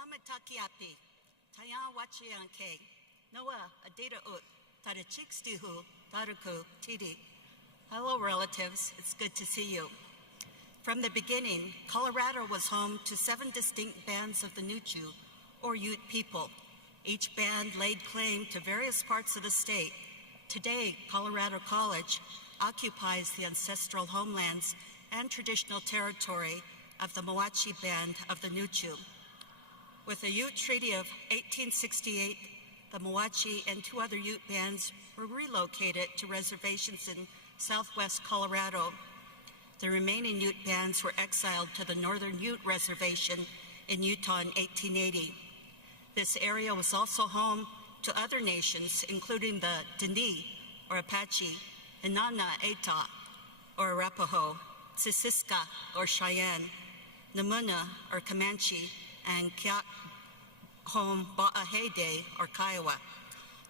Hamatakiapi, Tayan Wachianke, Noah Adita Ut, Tadachikstihu, Tadaku, Tidi. Hello, relatives. It's good to see you. From the beginning, Colorado was home to 7 distinct bands of the Nuchu, or Ute people. Each band laid claim to various parts of the state. Today, Colorado College occupies the ancestral homelands and traditional territory of the Moachi Band of the Nuchu. With the Ute Treaty of 1868, the Moachi and 2 other Ute bands were relocated to reservations in southwest Colorado. The remaining Ute bands were exiled to the Northern Ute Reservation in Utah in 1880. This area was also home to other nations, including the Dene, or Apache, Inanna Eta, or Arapaho, Sissiska, or Cheyenne, Namuna, or Comanche, and Kiak Home Ba'ahede, or Kiowa.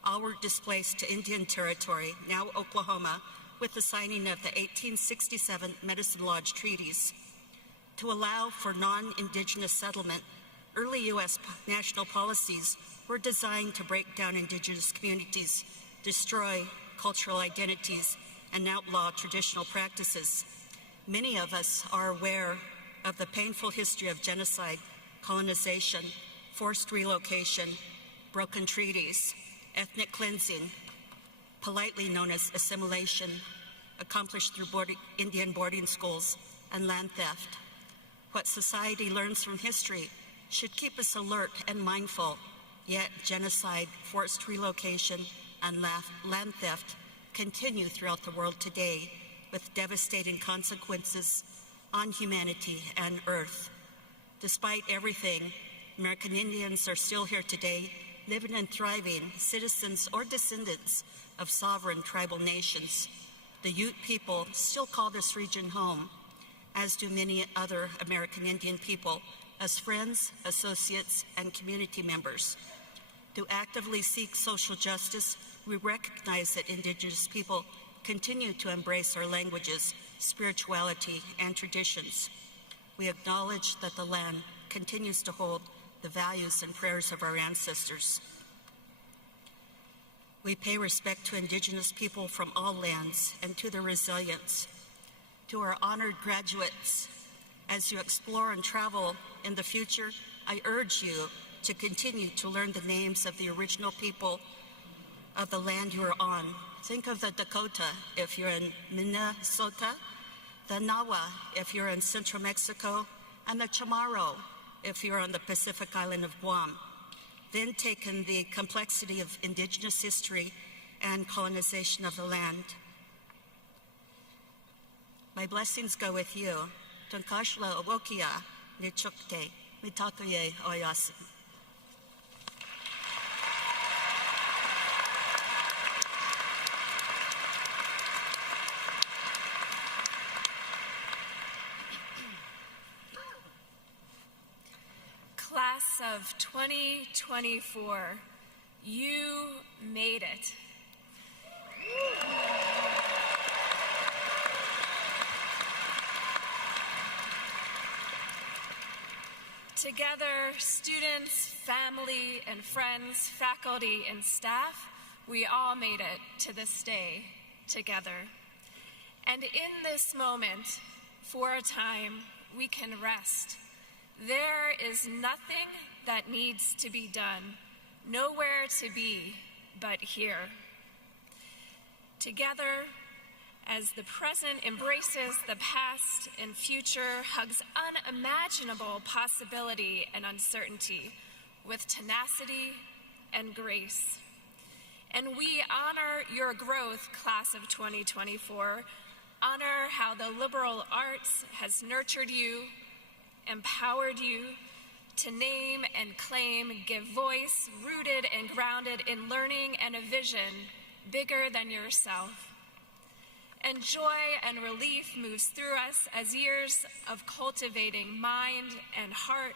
All were displaced to Indian Territory, now Oklahoma, with the signing of the 1867 Medicine Lodge treaties. To allow for non-Indigenous settlement, early U.S. national policies were designed to break down Indigenous communities, destroy cultural identities, and outlaw traditional practices. Many of us are aware of the painful history of genocide, colonization, forced relocation, broken treaties, ethnic cleansing, politely known as assimilation, accomplished through Indian boarding schools, and land theft. What society learns from history should keep us alert and mindful, yet genocide, forced relocation, and land theft continue throughout the world today with devastating consequences on humanity and Earth. Despite everything, American Indians are still here today, living and thriving, citizens or descendants of sovereign tribal nations. The Ute people still call this region home, as do many other American Indian people, as friends, associates, and community members. To actively seek social justice, we recognize that Indigenous people continue to embrace our languages, spirituality, and traditions. We acknowledge that the land continues to hold the values and prayers of our ancestors. We pay respect to Indigenous people from all lands and to their resilience. To our honored graduates, as you explore and travel in the future, I urge you to continue to learn the names of the original people of the land you are on. Think of the Dakota if you're in Minnesota, the Nawa if you're in central Mexico, and the Chamorro if you're on the Pacific island of Guam. Then take in the complexity of Indigenous history and colonization of the land. My blessings go with you. Tunkashla Awokia Nichukte Mitakuye Oyasin. Class of 2024, you made it. Together, students, family, and friends, faculty, and staff, we all made it to this day together. And in this moment, for a time, we can rest. There is nothing that needs to be done, nowhere to be but here. Together, as the present embraces the past and future, hugs unimaginable possibility and uncertainty with tenacity and grace. And we honor your growth, class of 2024, honor how the liberal arts has nurtured you, empowered you to name and claim, give voice, rooted and grounded in learning and a vision bigger than yourself. And joy and relief moves through us as years of cultivating mind and heart,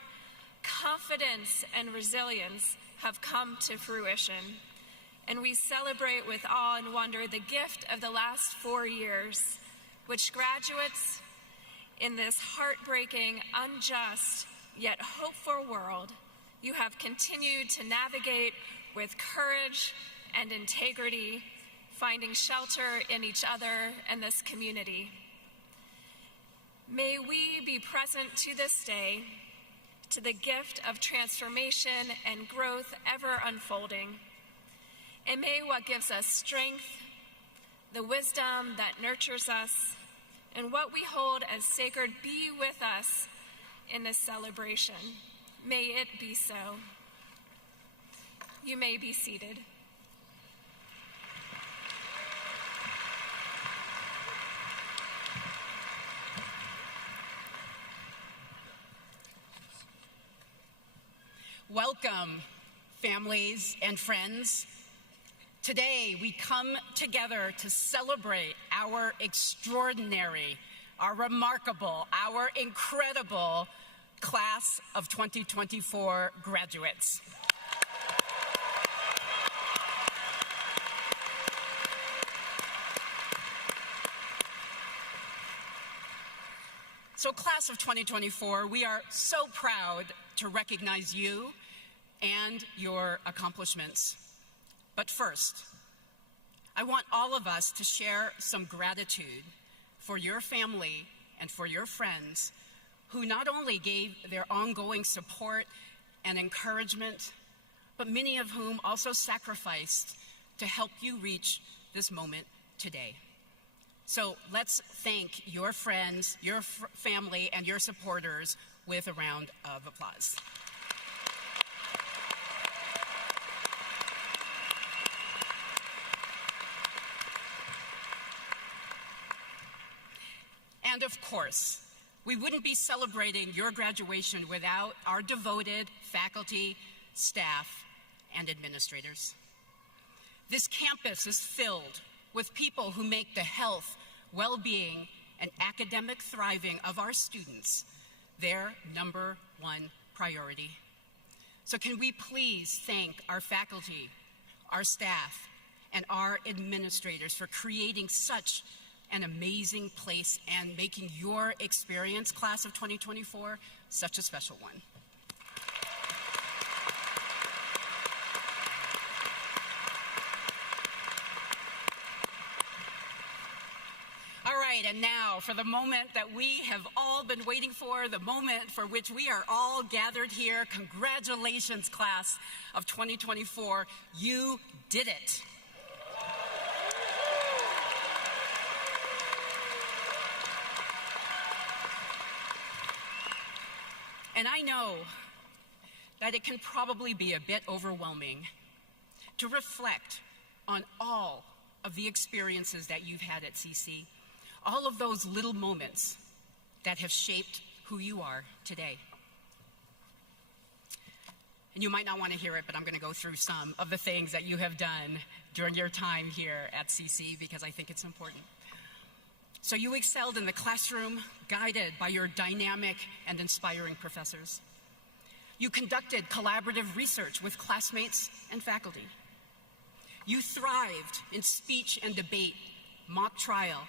confidence and resilience have come to fruition. And we celebrate with awe and wonder the gift of the last 4 years, which graduates in this heartbreaking, unjust, yet hopeful world, you have continued to navigate with courage and integrity, finding shelter in each other and this community. May we be present to this day, to the gift of transformation and growth ever unfolding. And may what gives us strength, the wisdom that nurtures us, and what we hold as sacred be with us in this celebration. May it be so. You may be seated. Welcome, families and friends. Today, we come together to celebrate our extraordinary, our remarkable, our incredible class of 2024 graduates. So, class of 2024, we are so proud to recognize you and your accomplishments. But first, I want all of us to share some gratitude for your family and for your friends who not only gave their ongoing support and encouragement, but many of whom also sacrificed to help you reach this moment today. So let's thank your friends, your family, and your supporters with a round of applause. And of course, we wouldn't be celebrating your graduation without our devoted faculty, staff, and administrators. This campus is filled with people who make the health, well-being, and academic thriving of our students their number one priority. So can we please thank our faculty, our staff, and our administrators for creating such an amazing place and making your experience, class of 2024, such a special one. All right, and now for the moment that we have all been waiting for, the moment for which we are all gathered here. Congratulations, class of 2024. You did it. And I know that it can probably be a bit overwhelming to reflect on all of the experiences that you've had at CC, all of those little moments that have shaped who you are today. And you might not want to hear it, but I'm going to go through some of the things that you have done during your time here at CC because I think it's important. So you excelled in the classroom, guided by your dynamic and inspiring professors. You conducted collaborative research with classmates and faculty. You thrived in speech and debate, mock trial,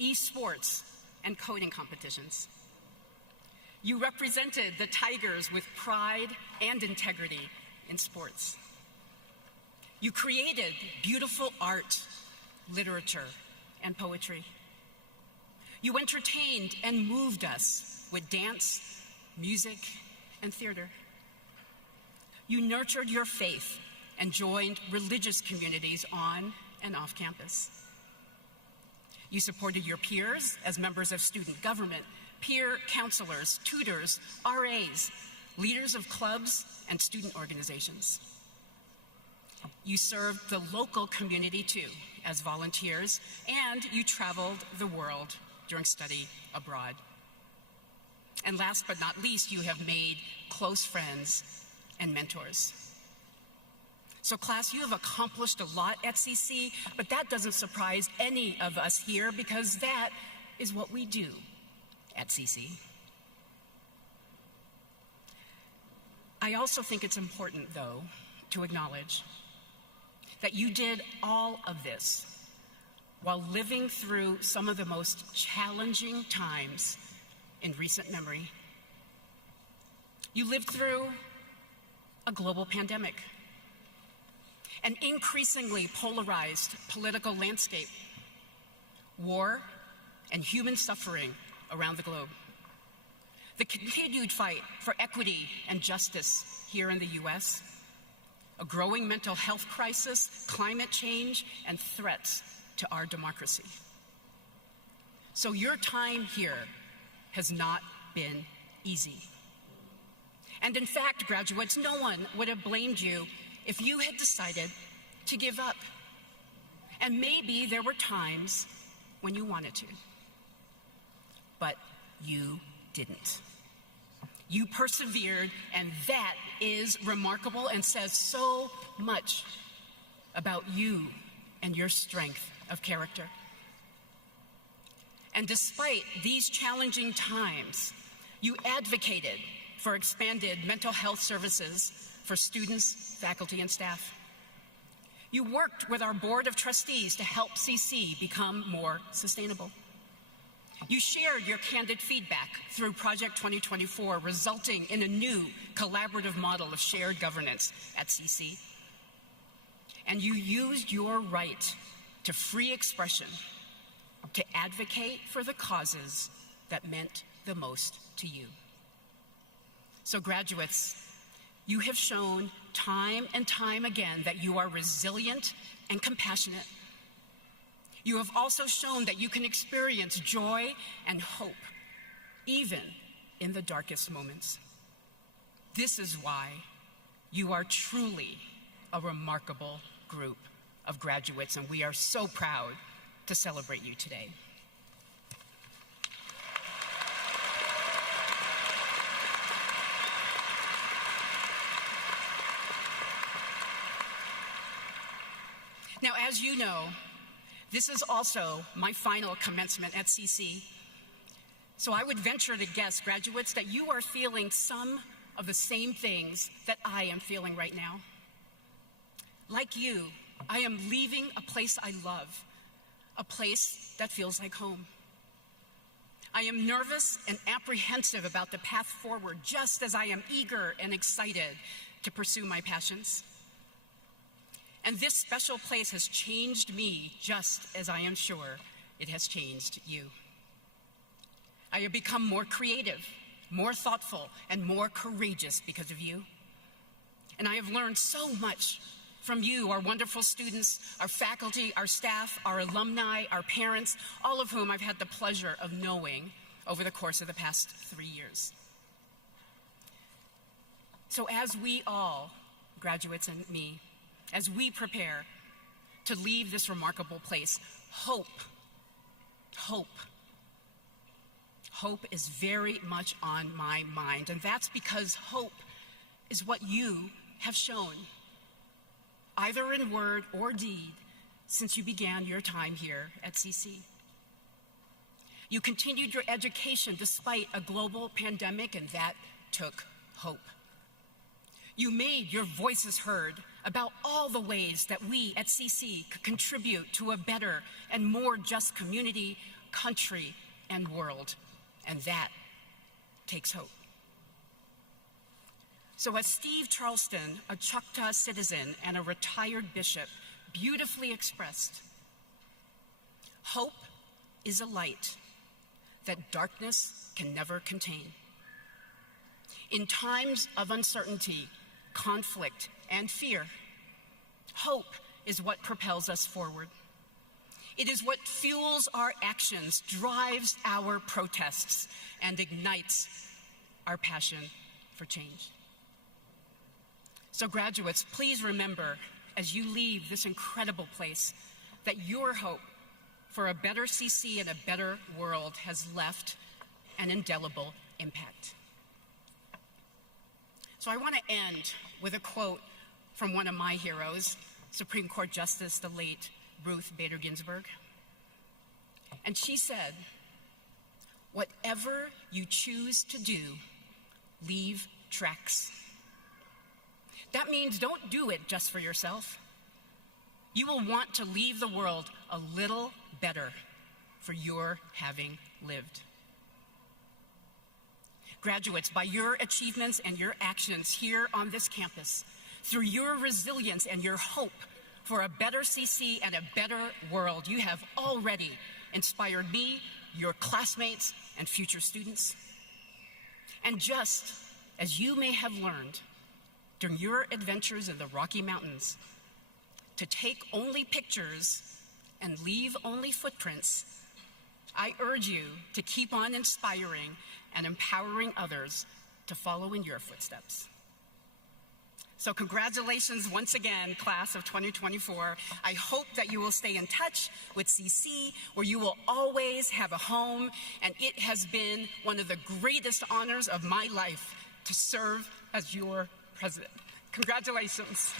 esports, and coding competitions. You represented the Tigers with pride and integrity in sports. You created beautiful art, literature, and poetry. You entertained and moved us with dance, music, and theater. You nurtured your faith and joined religious communities on and off campus. You supported your peers as members of student government, peer counselors, tutors, RAs, leaders of clubs, and student organizations. You served the local community too as volunteers, and you traveled the world during study abroad. And last but not least, you have made close friends and mentors. So class, you have accomplished a lot at CC, but that doesn't surprise any of us here because that is what we do at CC. I also think it's important, though, to acknowledge that you did all of this while living through some of the most challenging times in recent memory. You lived through a global pandemic, an increasingly polarized political landscape, war, and human suffering around the globe. The continued fight for equity and justice here in the US, a growing mental health crisis, climate change, and threats to our democracy. So your time here has not been easy. And in fact, graduates, no one would have blamed you if you had decided to give up. And maybe there were times when you wanted to, but you didn't. You persevered, and that is remarkable and says so much about you and your strength of character. And despite these challenging times, you advocated for expanded mental health services for students, faculty, and staff. You worked with our board of trustees to help CC become more sustainable. You shared your candid feedback through Project 2024, resulting in a new collaborative model of shared governance at CC. And you used your right to free expression to advocate for the causes that meant the most to you. So graduates, you have shown time and time again that you are resilient and compassionate. You have also shown that you can experience joy and hope, even in the darkest moments. This is why you are truly a remarkable group of graduates, and we are so proud to celebrate you today. Now, as you know, this is also my final commencement at CC. So I would venture to guess, graduates, that you are feeling some of the same things that I am feeling right now. Like you, I am leaving a place I love, a place that feels like home. I am nervous and apprehensive about the path forward, just as I am eager and excited to pursue my passions. And this special place has changed me just as I am sure it has changed you. I have become more creative, more thoughtful, and more courageous because of you. And I have learned so much from you, our wonderful students, our faculty, our staff, our alumni, our parents, all of whom I've had the pleasure of knowing over the course of the past 3 years. So as we all, graduates and me, as we prepare to leave this remarkable place, hope is very much on my mind. And that's because hope is what you have shown, either in word or deed, since you began your time here at CC. You continued your education despite a global pandemic, and that took hope. You made your voices heard about all the ways that we at CC could contribute to a better and more just community, country, and world, and that takes hope. So as Steve Charleston, a Choctaw citizen and a retired bishop, beautifully expressed, hope is a light that darkness can never contain. In times of uncertainty, conflict, and fear, hope is what propels us forward. It is what fuels our actions, drives our protests, and ignites our passion for change. So graduates, please remember as you leave this incredible place that your hope for a better CC and a better world has left an indelible impact. So I want to end with a quote from one of my heroes, Supreme Court Justice, the late Ruth Bader Ginsburg. And she said, "Whatever you choose to do, leave tracks." That means don't do it just for yourself. You will want to leave the world a little better for your having lived. Graduates, by your achievements and your actions here on this campus, through your resilience and your hope for a better CC and a better world, you have already inspired me, your classmates, and future students. And just as you may have learned during your adventures in the Rocky Mountains to take only pictures and leave only footprints, I urge you to keep on inspiring and empowering others to follow in your footsteps. So congratulations once again, class of 2024. I hope that you will stay in touch with CC, where you will always have a home, and it has been one of the greatest honors of my life to serve as your president. Congratulations.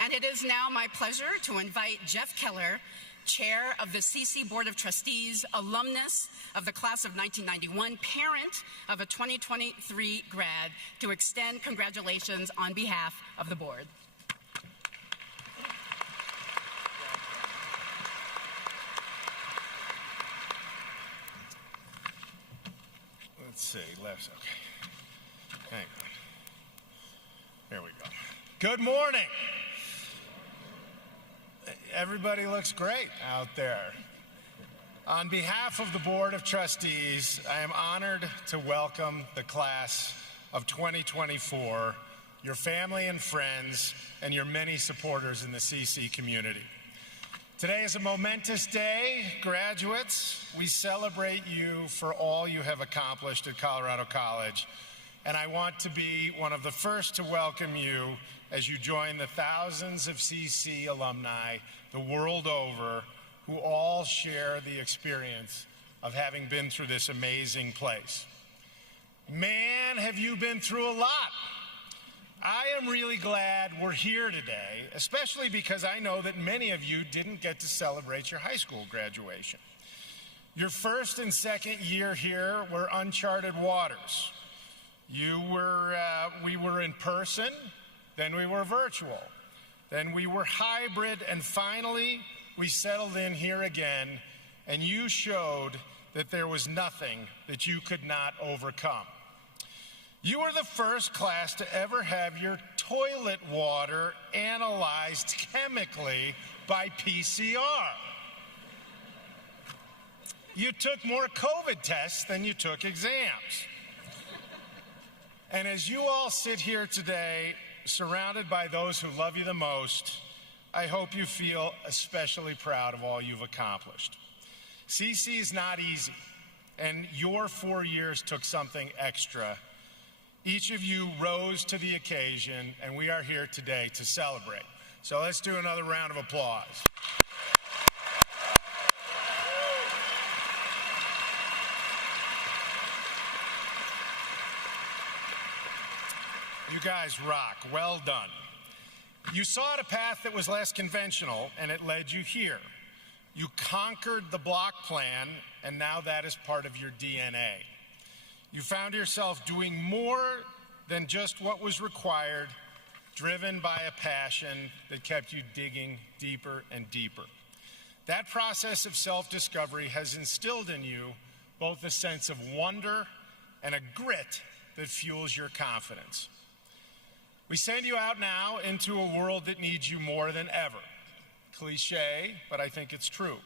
And it is now my pleasure to invite Jeff Keller, Chair of the CC Board of Trustees, alumnus of the class of 1991, parent of a 2023 grad, to extend congratulations on behalf of the board. Let's see, left, okay. Hang on. There we go. Good morning. Everybody looks great out there. On behalf of the Board of Trustees, I am honored to welcome the class of 2024, your family and friends, and your many supporters in the CC community. Today is a momentous day, graduates. We celebrate you for all you have accomplished at Colorado College, and I want to be one of the first to welcome you as you join the thousands of CC alumni the world over who all share the experience of having been through this amazing place. Man, have you been through a lot. I am really glad we're here today, especially because I know that many of you didn't get to celebrate your high school graduation. Your first and second year here were uncharted waters. We were in person, then we were virtual, then we were hybrid, and finally we settled in here again, and you showed that there was nothing that you could not overcome. You were the first class to ever have your toilet water analyzed chemically by PCR. You took more COVID tests than you took exams. And as you all sit here today, surrounded by those who love you the most, I hope you feel especially proud of all you've accomplished. CC is not easy, and your 4 years took something extra. Each of you rose to the occasion, and we are here today to celebrate. So let's do another round of applause. You guys rock. Well done. You sought a path that was less conventional, and it led you here. You conquered the block plan, and now that is part of your DNA. You found yourself doing more than just what was required, driven by a passion that kept you digging deeper and deeper. That process of self-discovery has instilled in you both a sense of wonder and a grit that fuels your confidence. We send you out now into a world that needs you more than ever. Cliche, but I think it's true.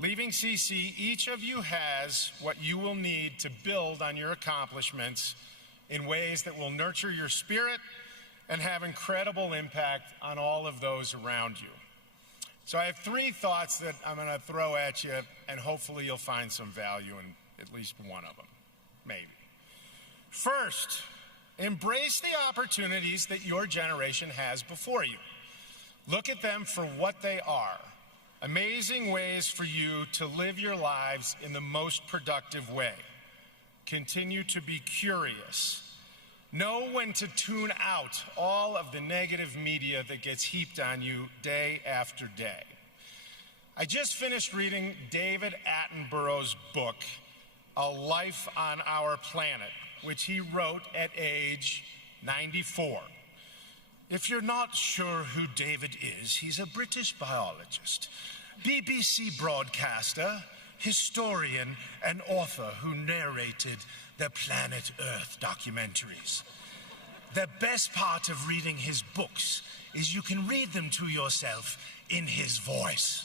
Leaving CC, each of you has what you will need to build on your accomplishments in ways that will nurture your spirit and have incredible impact on all of those around you. So I have 3 thoughts that I'm going to throw at you, and hopefully you'll find some value in at least one of them, maybe. First, Embrace the opportunities that your generation has before you. Look at them for what they are. Amazing ways for you to live your lives in the most productive way. Continue to be curious. Know when to tune out all of the negative media that gets heaped on you day after day. I just finished reading David Attenborough's book, A Life on Our Planet, which he wrote at age 94. If you're not sure who David is, he's a British biologist, BBC broadcaster, historian, and author who narrated the Planet Earth documentaries. The best part of reading his books is you can read them to yourself in his voice.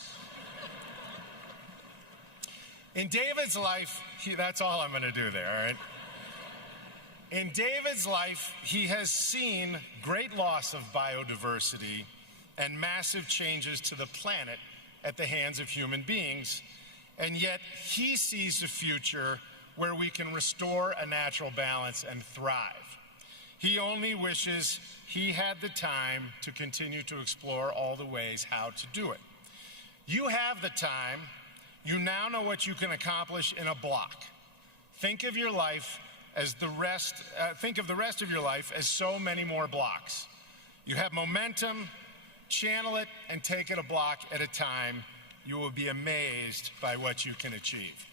In David's life, that's all I'm going to do there, all right? In David's life, he has seen great loss of biodiversity and massive changes to the planet at the hands of human beings, and yet he sees a future where we can restore a natural balance and thrive. He only wishes he had the time to continue to explore all the ways how to do it. You have the time. You now know what you can accomplish in a block. Think of your life as think of the rest of your life as so many more blocks. You have momentum, channel it, and take it a block at a time. You will be amazed by what you can achieve.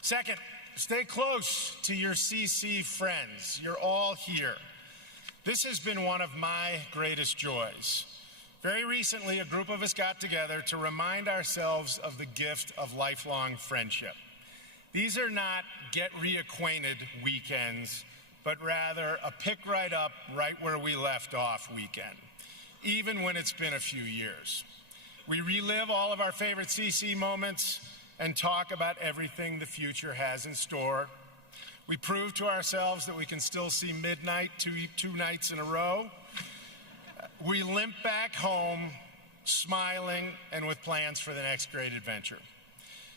Second, stay close to your CC friends. You're all here. This has been one of my greatest joys. Very recently, a group of us got together to remind ourselves of the gift of lifelong friendship. These are not get reacquainted weekends, but rather a pick right up, right where we left off weekend, even when it's been a few years. We relive all of our favorite CC moments and talk about everything the future has in store. We prove to ourselves that we can still see midnight two nights in a row. We limp back home, smiling and with plans for the next great adventure.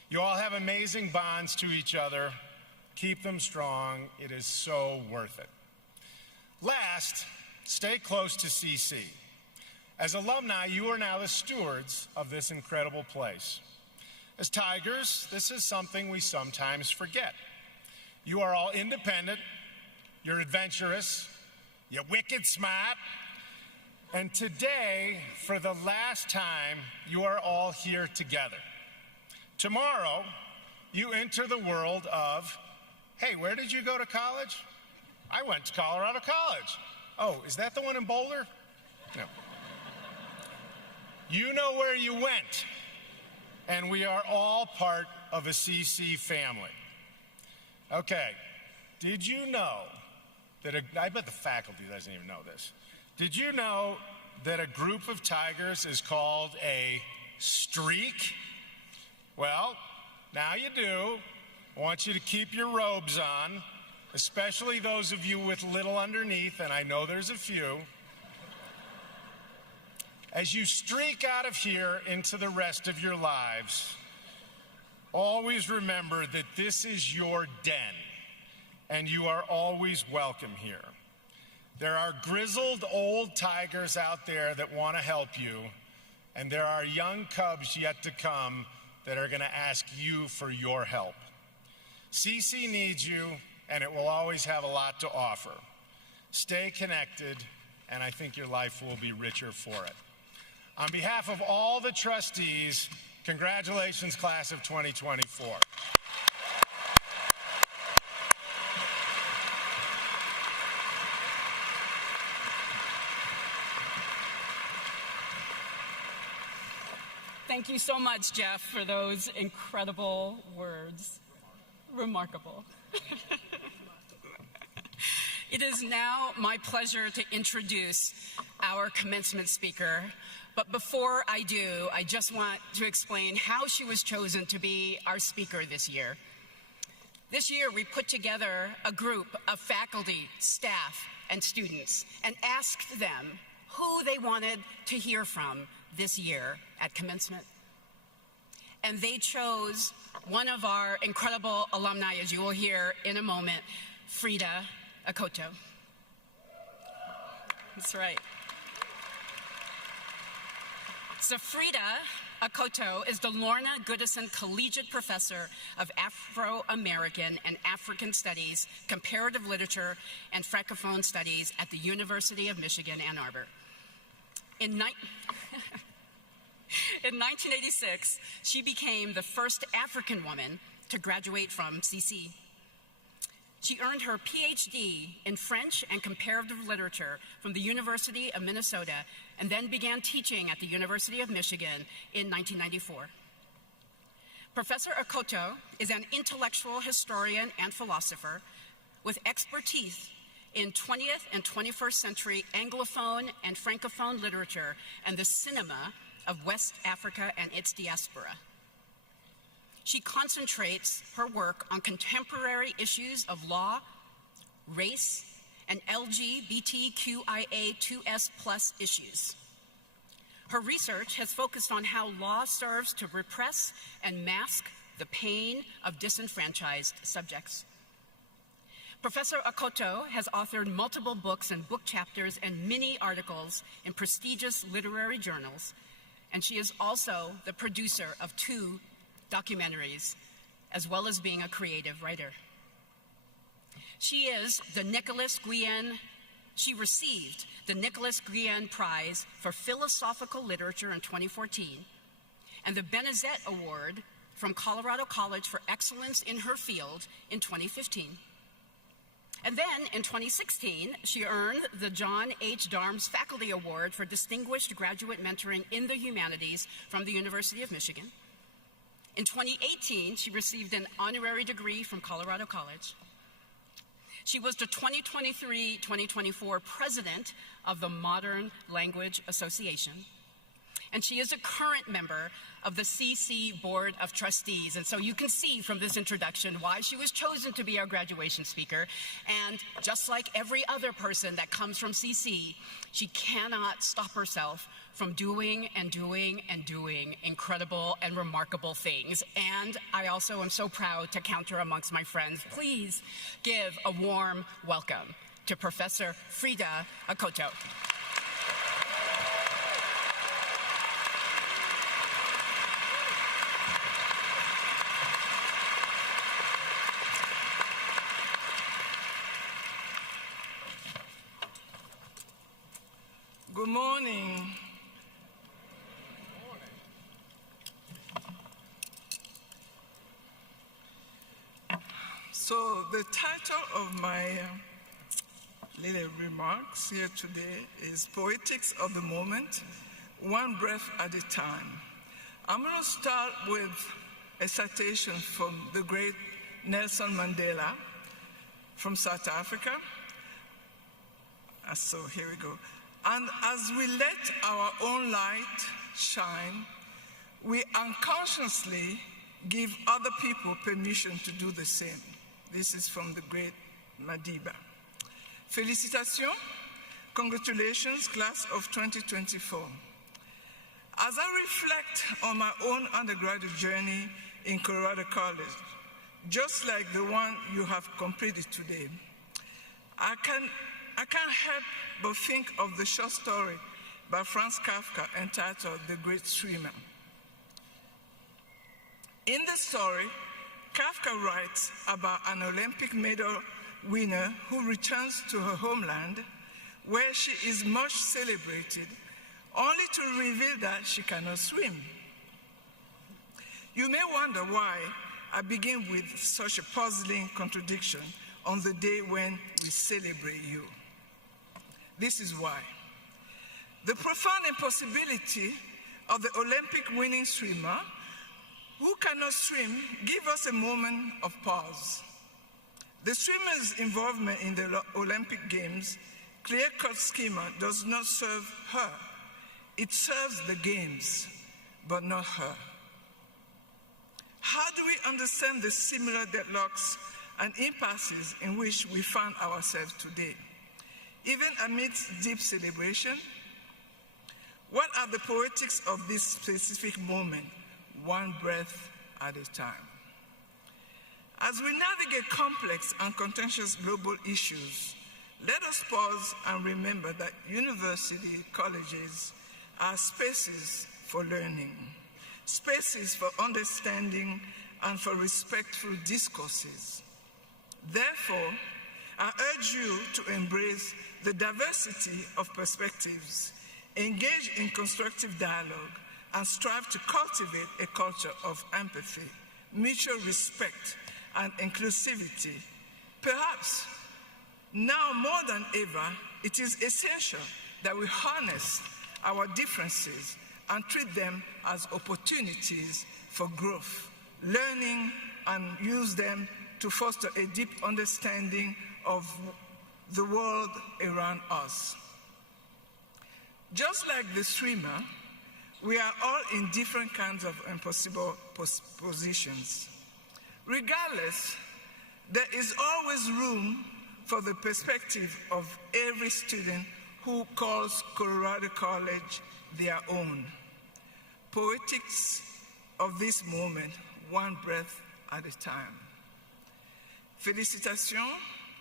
You all have amazing bonds to each other. Keep them strong. It is so worth it. Last, stay close to CC. As alumni, you are now the stewards of this incredible place. As Tigers, this is something we sometimes forget. You are all independent, you're adventurous, you're wicked smart, and today, for the last time, you are all here together. Tomorrow, you enter the world of, hey, where did you go to college? I went to Colorado College. Oh, is that the one in Boulder? No. You know where you went, and we are all part of a CC family. Okay, did you know that I bet the faculty doesn't even know this. Did you know that a group of Tigers is called a streak? Well, now you do. I want you to keep your robes on, especially those of you with little underneath, and I know there's a few. As you streak out of here into the rest of your lives, always remember that this is your den, and you are always welcome here. There are grizzled old Tigers out there that want to help you, and there are young cubs yet to come that are going to ask you for your help. CC needs you, and it will always have a lot to offer. Stay connected, and I think your life will be richer for it. On behalf of all the trustees, congratulations, class of 2024. Thank you so much, Jeff, for those incredible words. Remarkable. It is now my pleasure to introduce our commencement speaker. But before I do, I just want to explain how she was chosen to be our speaker this year. This year, we put together a group of faculty, staff, and students and asked them who they wanted to hear from this year at commencement. And they chose one of our incredible alumni, as you will hear in a moment, Frida Akoto. That's right. So Frida Akoto is the Lorna Goodison Collegiate Professor of Afro-American and African Studies, Comparative Literature, and Francophone Studies at the University of Michigan, Ann Arbor. In 1986, she became the first African woman to graduate from CC. She earned her PhD in French and Comparative Literature from the University of Minnesota and then began teaching at the University of Michigan in 1994. Professor Akoto is an intellectual historian and philosopher with expertise in 20th and 21st century Anglophone and Francophone literature and the cinema of West Africa and its diaspora. She concentrates her work on contemporary issues of law, race, and LGBTQIA2S+ issues. Her research has focused on how law serves to repress and mask the pain of disenfranchised subjects. Professor Akoto has authored multiple books and book chapters and many articles in prestigious literary journals, and she is also the producer of 2 documentaries, as well as being a creative writer. She received the Nicholas Guillen Prize for Philosophical Literature in 2014, and the Benezet Award from Colorado College for Excellence in her field in 2015. And then in 2016, she earned the John H. Darms Faculty Award for Distinguished Graduate Mentoring in the Humanities from the University of Michigan. In 2018, she received an honorary degree from Colorado College. She was the 2023-2024 president of the Modern Language Association, and she is a current member of the CC Board of Trustees. And so you can see from this introduction why she was chosen to be our graduation speaker. And just like every other person that comes from CC, she cannot stop herself from doing and doing and doing incredible and remarkable things. And I also am so proud to count her amongst my friends. Please give a warm welcome to Professor Frida Akoto. Good morning. So the title of my little remarks here today is Poetics of the Moment, One Breath at a Time. I'm going to start with a citation from the great Nelson Mandela from South Africa. So here we go. And as we let our own light shine, we unconsciously give other people permission to do the same. This is from the great Madiba. Félicitations, congratulations, class of 2024. As I reflect on my own undergraduate journey in Colorado College, just like the one you have completed today, I can't help but think of the short story by Franz Kafka entitled The Great Swimmer. In the story, Kafka writes about an Olympic medal winner who returns to her homeland, where she is much celebrated, only to reveal that she cannot swim. You may wonder why I begin with such a puzzling contradiction on the day when we celebrate you. This is why. The profound impossibility of the Olympic winning swimmer who cannot swim give us a moment of pause. The swimmer's involvement in the Olympic Games, clear-cut schema does not serve her. It serves the games, but not her. How do we understand the similar deadlocks and impasses in which we find ourselves today? Even amidst deep celebration, what are the poetics of this specific moment, one breath at a time? As we navigate complex and contentious global issues, let us pause and remember that university colleges are spaces for learning, spaces for understanding and for respectful discourses. Therefore, I urge you to embrace the diversity of perspectives, engage in constructive dialogue, and strive to cultivate a culture of empathy, mutual respect, and inclusivity. Perhaps now more than ever, it is essential that we harness our differences and treat them as opportunities for growth, learning, and use them to foster a deep understanding of the world around us. Just like the swimmer, we are all in different kinds of impossible positions. Regardless, there is always room for the perspective of every student who calls Colorado College their own. Poetics of this moment, one breath at a time. Félicitations,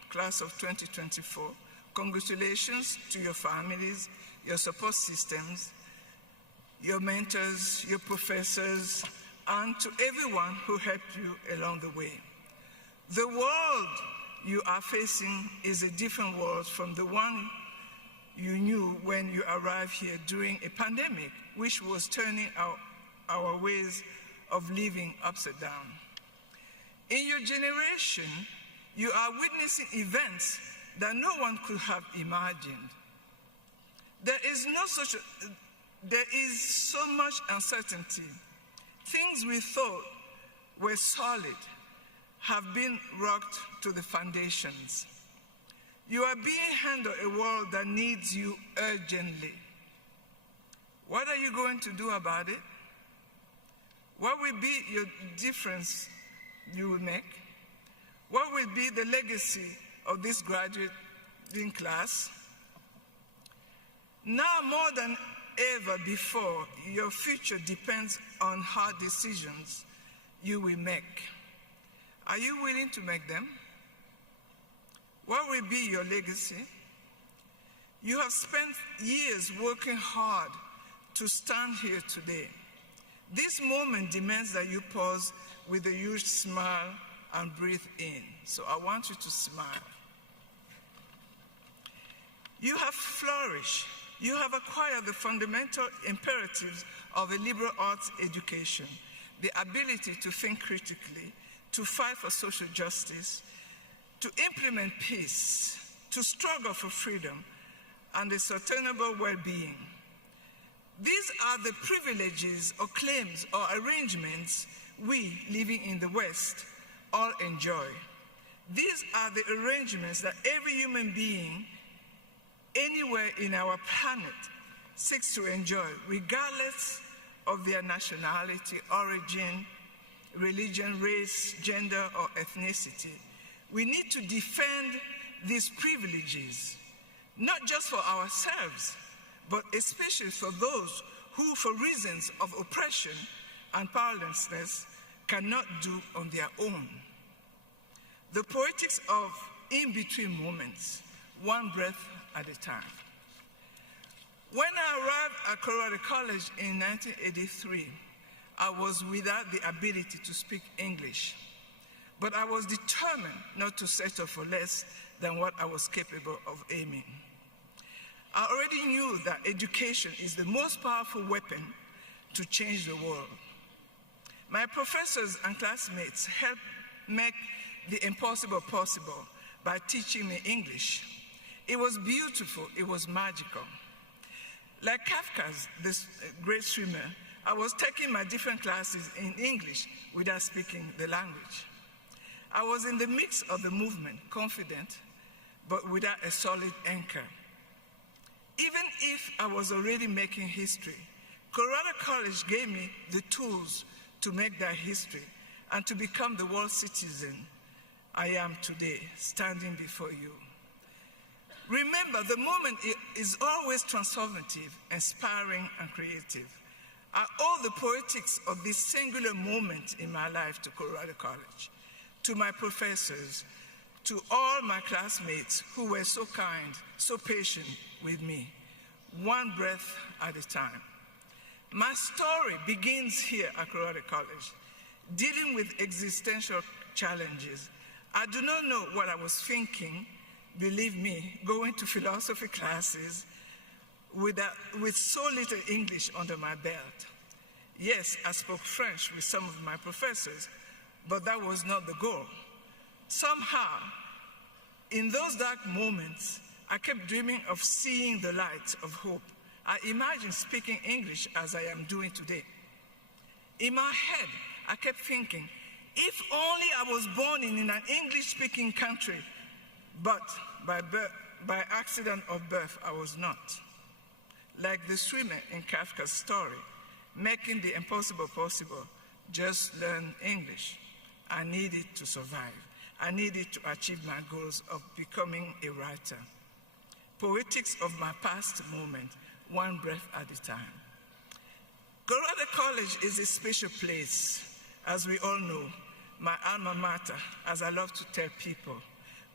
class of 2024. Congratulations to your families, your support systems, your mentors, your professors, and to everyone who helped you along the way. The world you are facing is a different world from the one you knew when you arrived here during a pandemic, which was turning our ways of living upside down. In your generation, you are witnessing events that no one could have imagined. There is so much uncertainty. Things we thought were solid have been rocked to the foundations. You are being handed a world that needs you urgently. What are you going to do about it? What will be your difference you will make? What will be the legacy of this graduating class? Now more than ever before, your future depends on hard decisions you will make. Are you willing to make them? What will be your legacy? You have spent years working hard to stand here today. This moment demands that you pause with a huge smile and breathe in. So I want you to smile. You have flourished. You have acquired the fundamental imperatives of a liberal arts education, the ability to think critically, to fight for social justice, to implement peace, to struggle for freedom and a sustainable well-being. These are the privileges or claims or arrangements we living in the West all enjoy. These are the arrangements that every human being anywhere in our planet seeks to enjoy, regardless of their nationality, origin, religion, race, gender, or ethnicity. We need to defend these privileges, not just for ourselves, but especially for those who, for reasons of oppression and powerlessness, cannot do on their own. The poetics of in-between moments, one breath at a time. When I arrived at Colorado College in 1983, I was without the ability to speak English, but I was determined not to settle for less than what I was capable of aiming. I already knew that education is the most powerful weapon to change the world. My professors and classmates helped make the impossible possible by teaching me English. It was beautiful, it was magical. Like Kafka's, this great swimmer, I was taking my different classes in English without speaking the language. I was in the midst of the movement, confident, but without a solid anchor. Even if I was already making history, Colorado College gave me the tools to make that history and to become the world citizen I am today, standing before you. Remember, the moment is always transformative, inspiring, and creative. I owe the poetics of this singular moment in my life to Colorado College. to my professors, to all my classmates who were so kind, so patient with me, one breath at a time. My story begins here at Colorado College, dealing with existential challenges. I do not know what I was thinking, believe me, going to philosophy classes with so little English under my belt. Yes, I spoke French with some of my professors, but that was not the goal. Somehow, in those dark moments, I kept dreaming of seeing the light of hope. I imagined speaking English as I am doing today. In my head, I kept thinking, if only I was born in an English-speaking country, but by accident of birth, I was not. Like the swimmer in Kafka's story, making the impossible possible, just learn English. I needed to survive. I needed to achieve my goals of becoming a writer. Poetics of my past moment, one breath at a time. Colorado College is a special place, as we all know, my alma mater, as I love to tell people.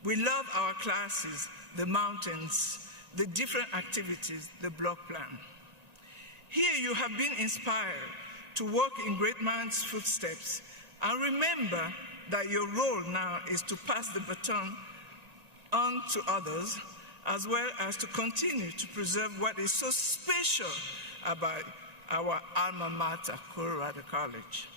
We love our classes, the mountains, the different activities, the block plan. Here you have been inspired to walk in great man's footsteps, and remember that your role now is to pass the baton on to others, as well as to continue to preserve what is so special about our alma mater, Colorado College.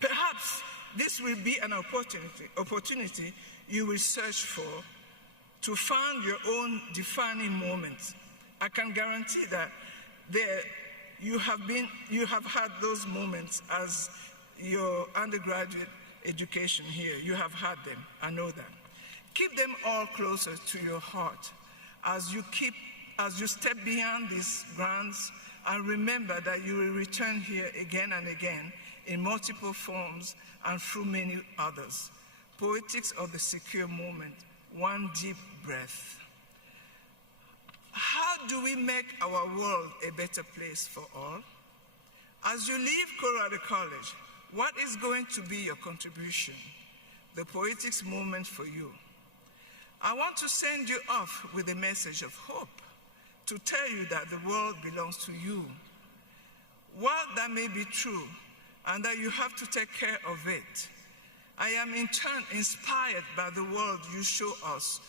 Perhaps this will be an opportunity you will search for to find your own defining moment. I can guarantee that you have had those moments as your undergraduate education here. You have had them, I know that. Keep them all closer to your heart as you step beyond these grounds, and remember that you will return here again and again in multiple forms and through many others. Poetics of the secure moment, one deep breath. How do we make our world a better place for all? As you leave Colorado College, what is going to be your contribution? The poetics moment for you. I want to send you off with a message of hope, to tell you that the world belongs to you. While that may be true, and that you have to take care of it, I am in turn inspired by the world you show us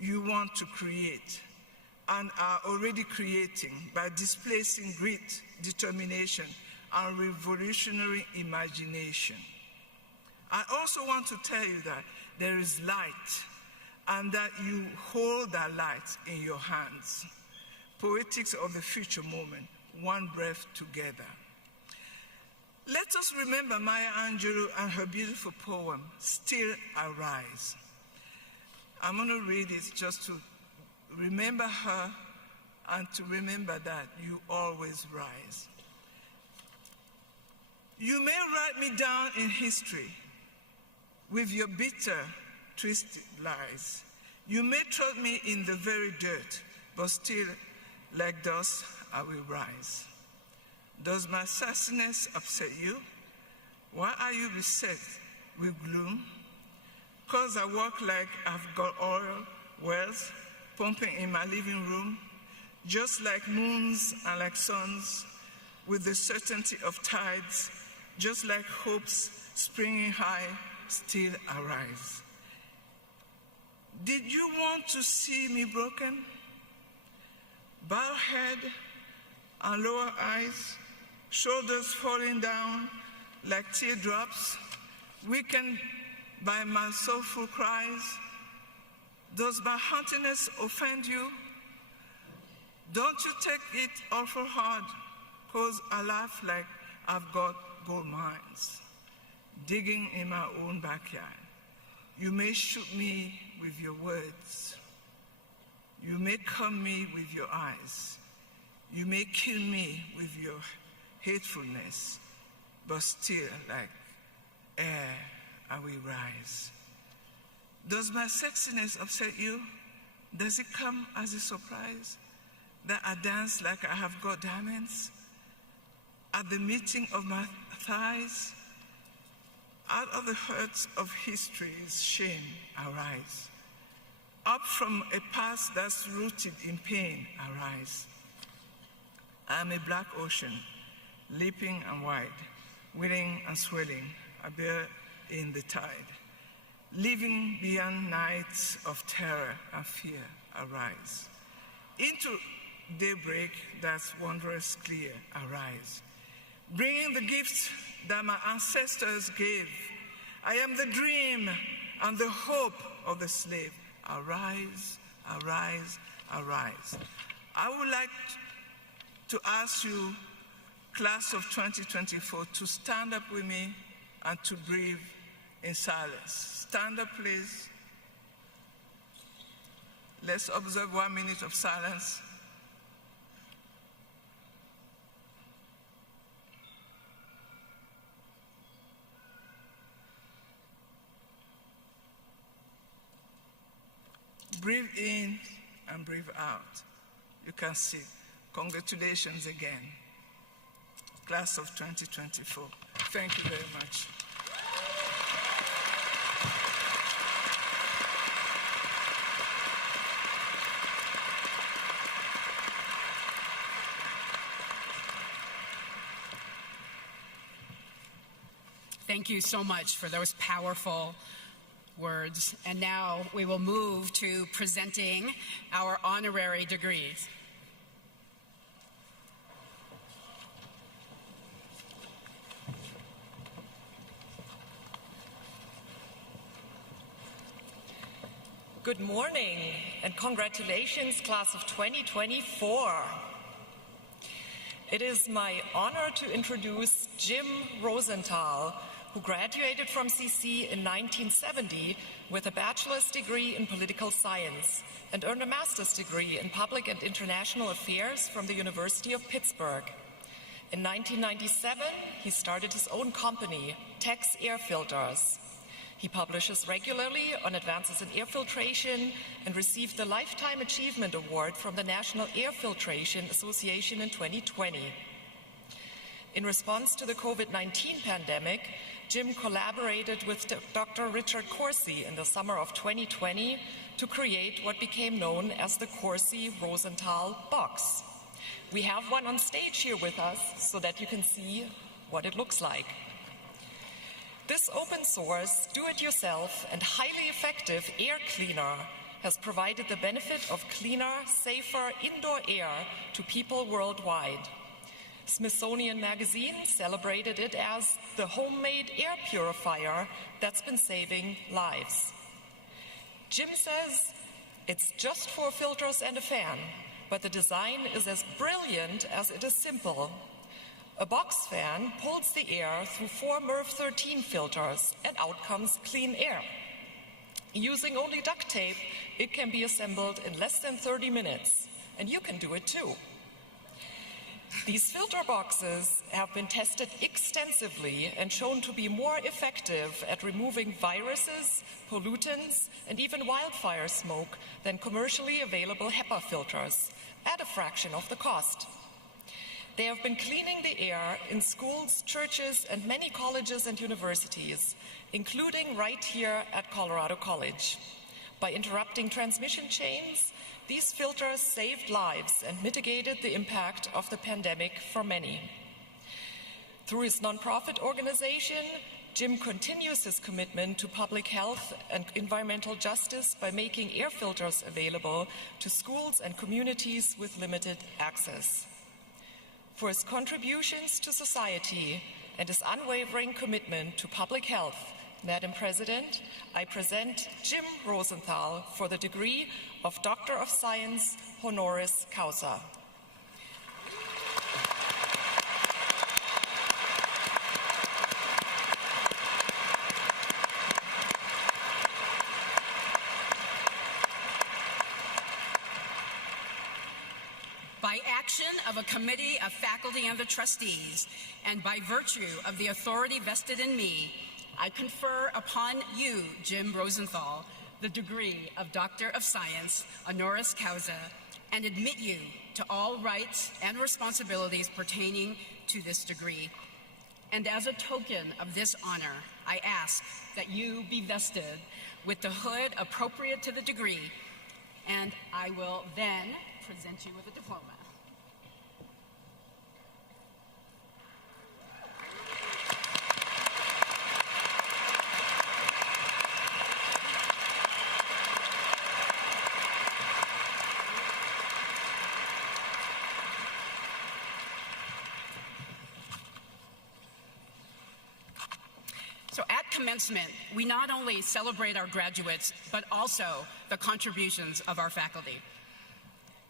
you want to create and are already creating by displacing grit, determination, and revolutionary imagination. I also want to tell you that there is light and that you hold that light in your hands. Poetics of the future moment, one breath together. Let us remember Maya Angelou and her beautiful poem, Still I Rise. I'm going to read it just to remember her and to remember that you always rise. You may write me down in history with your bitter, twisted lies. You may trod me in the very dirt, but still, like dust, I will rise. Does my sassiness upset you? Why are you beset with gloom? 'Cause I walk like I've got oil wells pumping in my living room, just like moons and like suns, with the certainty of tides, just like hopes springing high, still arise. Did you want to see me broken? Bowed head and lower eyes, shoulders falling down like teardrops, weakened by my soulful cries. Does my haughtiness offend you? Don't you take it awful hard, 'cause I laugh like I've got gold mines, digging in my own backyard. You may shoot me with your words. You may come me with your eyes. You may kill me with your hatefulness, but still, like air, I will rise. Does my sexiness upset you? Does it come as a surprise that I dance like I have got diamonds at the meeting of my thighs? Out of the hurts of history's shame, arise. Up from a past that's rooted in pain, arise. I am a black ocean, leaping and wide, willing and swelling, I bear in the tide. Living beyond nights of terror and fear, arise. Into daybreak that's wondrous clear, arise. Bringing the gifts that my ancestors gave. I am the dream and the hope of the slave. Arise, arise, arise. I would like to ask you, class of 2024, to stand up with me and to breathe in silence. Stand up, please. Let's observe 1 minute of silence. Breathe in and breathe out. You can sit. Congratulations again, class of 2024. Thank you very much. Thank you so much for those powerful words. And now we will move to presenting our honorary degrees. Good morning and congratulations, class of 2024. It is my honor to introduce Jim Rosenthal, who graduated from CC in 1970 with a bachelor's degree in political science and earned a master's degree in public and international affairs from the University of Pittsburgh. In 1997, he started his own company, Tex Air Filters. He publishes regularly on advances in air filtration and received the Lifetime Achievement Award from the National Air Filtration Association in 2020. In response to the COVID-19 pandemic, Jim collaborated with Dr. Richard Corsi in the summer of 2020 to create what became known as the Corsi-Rosenthal box. We have one on stage here with us so that you can see what it looks like. This open source, do-it-yourself, and highly effective air cleaner has provided the benefit of cleaner, safer indoor air to people worldwide. Smithsonian Magazine celebrated it as the homemade air purifier that's been saving lives. Jim says it's just 4 filters and a fan, but the design is as brilliant as it is simple. A box fan pulls the air through 4 MERV 13 filters, and out comes clean air. Using only duct tape, it can be assembled in less than 30 minutes, and you can do it too. These filter boxes have been tested extensively and shown to be more effective at removing viruses, pollutants, and even wildfire smoke than commercially available HEPA filters, at a fraction of the cost. They have been cleaning the air in schools, churches, and many colleges and universities, including right here at Colorado College. By interrupting transmission chains, these filters saved lives and mitigated the impact of the pandemic for many. Through his nonprofit organization, Jim continues his commitment to public health and environmental justice by making air filters available to schools and communities with limited access. For his contributions to society and his unwavering commitment to public health, Madam President, I present Jim Rosenthal for the degree of Doctor of Science honoris causa. By action of a committee of faculty and the trustees, and by virtue of the authority vested in me, I confer upon you, Jim Rosenthal, the degree of Doctor of Science honoris causa, and admit you to all rights and responsibilities pertaining to this degree. And as a token of this honor, I ask that you be vested with the hood appropriate to the degree, and I will then present you with a diploma. So at commencement, we not only celebrate our graduates, but also the contributions of our faculty.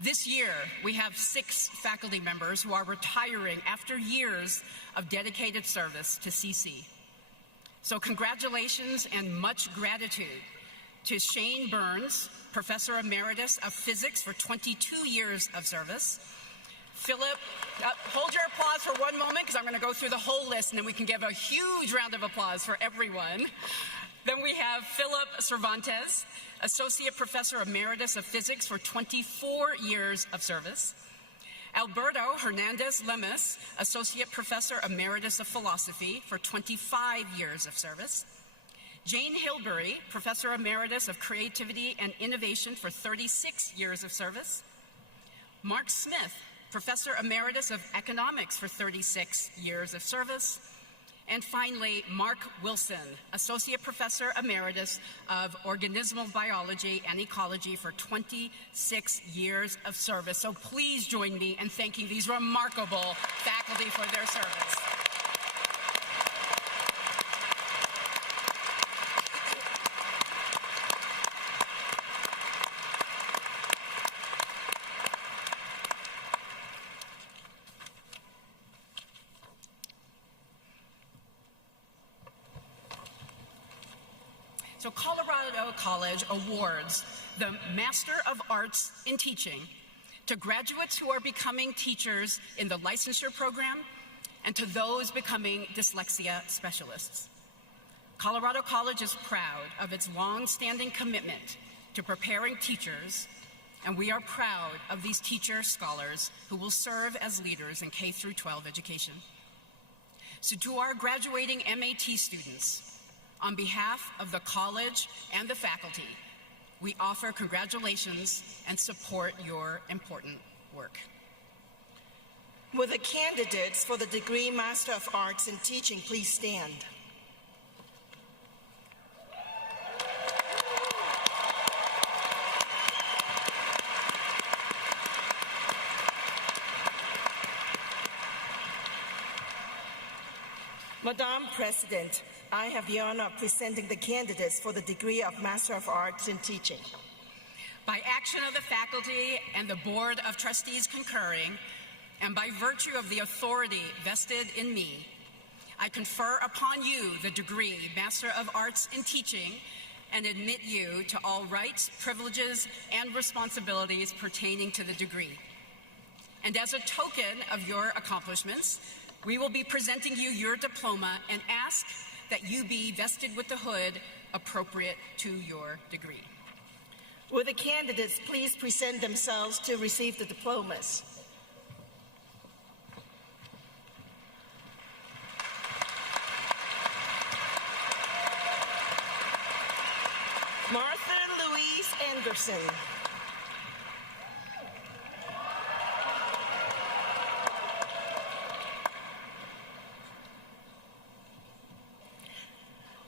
This year, we have 6 faculty members who are retiring after years of dedicated service to CC. So congratulations and much gratitude to Shane Burns, Professor Emeritus of Physics for 22 years of service. Philip, hold your applause for one moment because I'm going to go through the whole list and then we can give a huge round of applause for everyone. Then we have Philip Cervantes, Associate Professor Emeritus of Physics for 24 years of service. Alberto Hernandez Lemus, Associate Professor Emeritus of Philosophy for 25 years of service. Jane Hilbury, Professor Emeritus of Creativity and Innovation for 36 years of service. Mark Smith, Professor Emeritus of Economics for 36 years of service. And finally, Mark Wilson, Associate Professor Emeritus of Organismal Biology and Ecology for 26 years of service. So please join me in thanking these remarkable faculty for their service. So Colorado College awards the Master of Arts in Teaching to graduates who are becoming teachers in the licensure program and to those becoming dyslexia specialists. Colorado College is proud of its long-standing commitment to preparing teachers, and we are proud of these teacher scholars who will serve as leaders in K-12 education. So to our graduating MAT students, on behalf of the college and the faculty, we offer congratulations and support your important work. Will the candidates for the degree Master of Arts in Teaching please stand? Madam President, I have the honor of presenting the candidates for the degree of Master of Arts in Teaching. By action of the faculty and the Board of Trustees concurring, and by virtue of the authority vested in me, I confer upon you the degree Master of Arts in Teaching and admit you to all rights, privileges, and responsibilities pertaining to the degree. And as a token of your accomplishments, we will be presenting you your diploma and ask that you be vested with the hood appropriate to your degree. Will the candidates please present themselves to receive the diplomas? Martha Louise Anderson.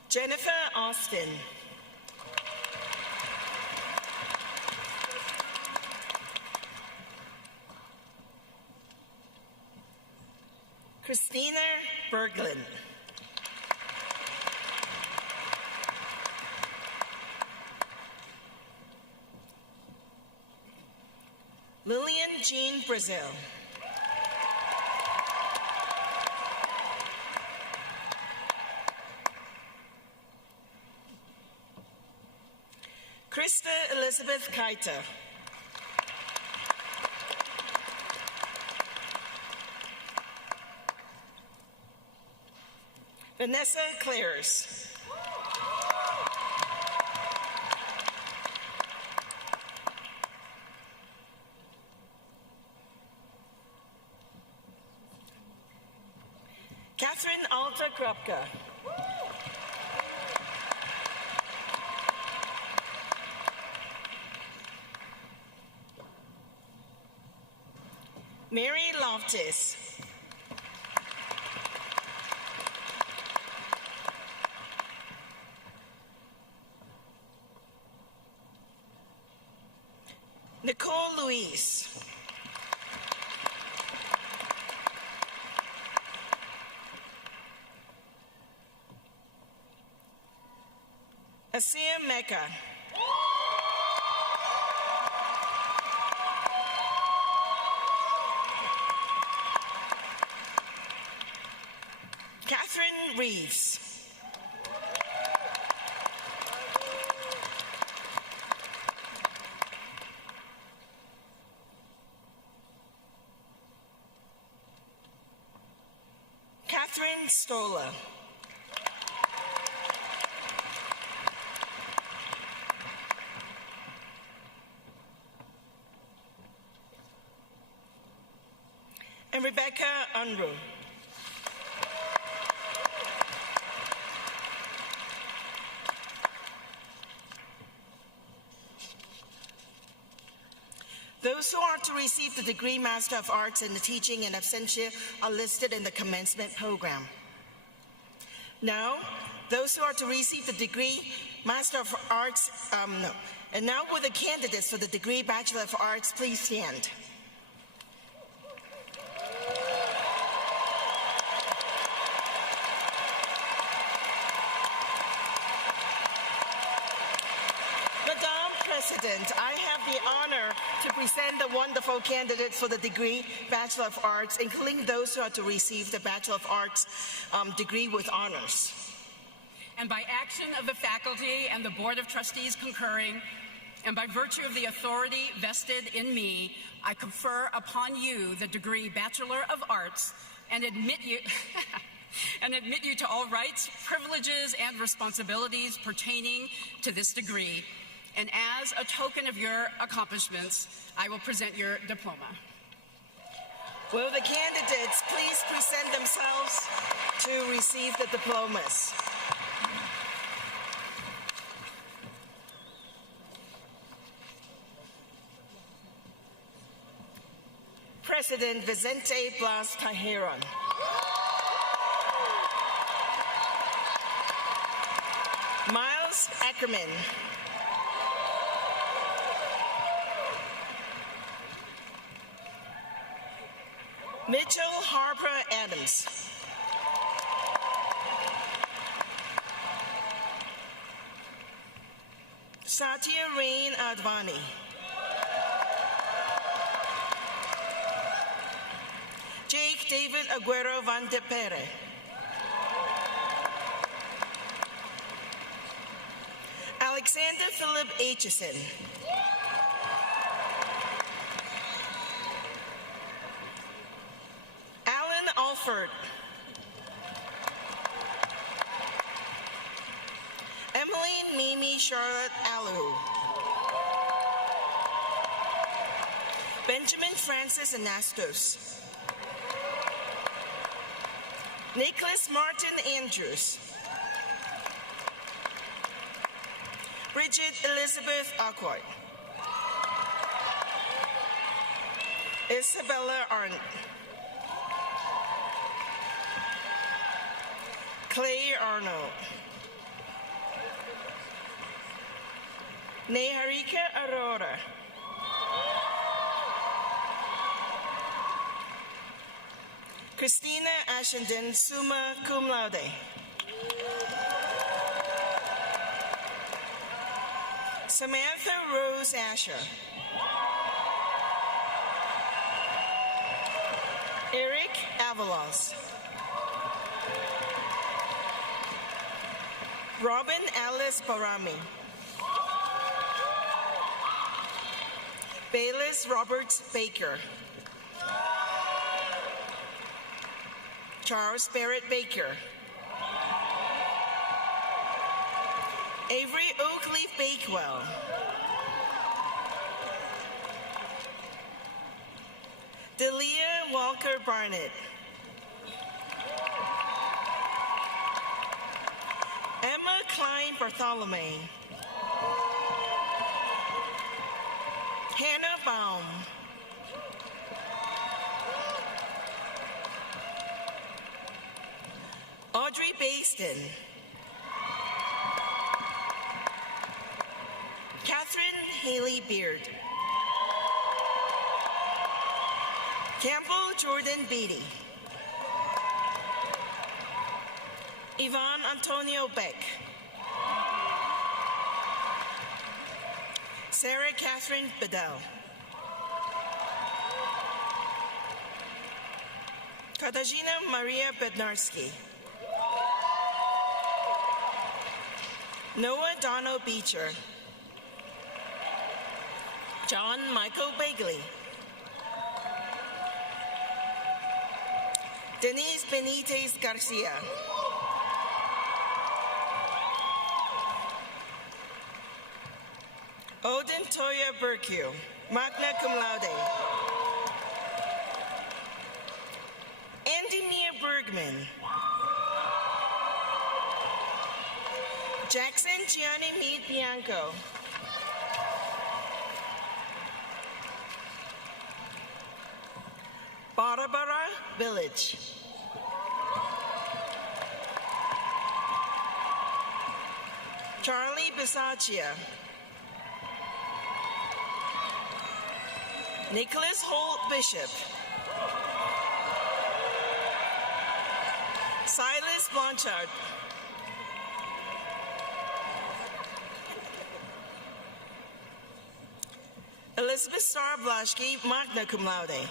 Jennifer Austin. Christina Berglund. Lillian Jean Brazil. Krista Elizabeth Keiter. Vanessa Clares. Catherine Walter Krupka. Mary Loftus. Nicole Louise. Asia Mecca. Catherine Reeves. Catherine Stola. And Rebecca Unruh. Those who are to receive the degree Master of Arts in the Teaching in Absentia are listed in the commencement program. Now, those who are to receive the degree Master of Arts, and now will the candidates for the degree Bachelor of Arts please stand. President, I have the honor to present the wonderful candidates for the degree Bachelor of Arts, including those who are to receive the Bachelor of Arts degree with honors. And by action of the faculty and the Board of Trustees concurring, and by virtue of the authority vested in me, I confer upon you the degree Bachelor of Arts and admit you to all rights, privileges, and responsibilities pertaining to this degree. And as a token of your accomplishments, I will present your diploma. Will the candidates please present themselves to receive the diplomas? President Vicente Blas Tahiron. Miles Ackerman. Mitchell Harper Adams. Satya Rain Advani. Jake David Aguero Van de Pere. Alexander Philip Aitchison. Alford. Emmeline Mimi Charlotte Alou. Benjamin Francis Anastos. Nicholas Martin Andrews. Bridget Elizabeth Arquart. Isabella Arndt. Clay Arnold. Neharika Aurora. Christina Ashenden, summa cum laude. Samantha Rose Asher. Eric Avalos. Robin Alice Barami. Bayless Robert Baker. Charles Barrett Baker. Avery Oakleaf Bakewell. Delia Walker Barnett. Bartholomew. Hannah Baum. Audrey Baston. Catherine Haley Beard. Campbell Jordan Beatty. Yvonne Antonio Beck. Sarah Catherine Bedell. Katarzyna Maria Bednarski. Noah Dono Beecher. John Michael Bagley. Denise Benitez Garcia. Odin Toya Berkue, magna cum laude. Andy Mia Bergman. Jackson Gianni Meade Bianco. Barbara Village. Charlie Bisaccia. Nicholas Holt Bishop. Silas Blanchard. Elizabeth Starr Blaschke, magna cum laude.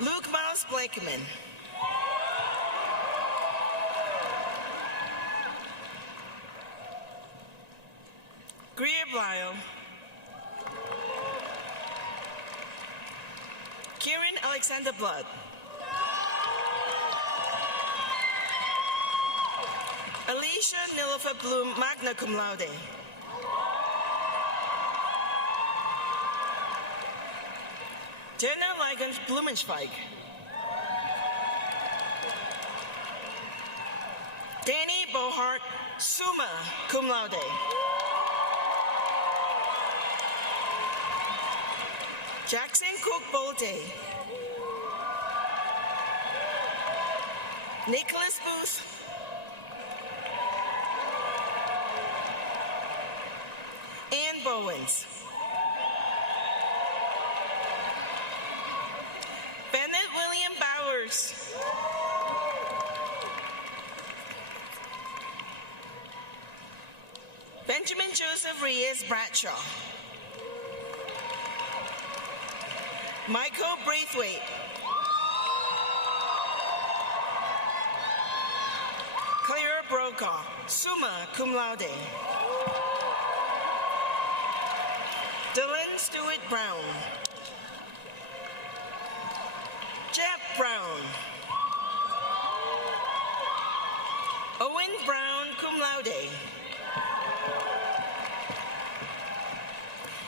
Luke Miles Blakeman. Greer Blyle. Kieran Alexander Blood. Alicia Nilofer Bloom, magna cum laude. Jenna Ligon Blumenschweig. Danny Bohart, summa cum laude. Jackson Cook Bolte. Nicholas Booth. Ann Bowens. Bennett William Bowers. Benjamin Joseph Reyes Bradshaw. Michael Braithwaite. Clara Brokaw, summa cum laude. Dylan Stewart Brown. Jeff Brown. Owen Brown, cum laude.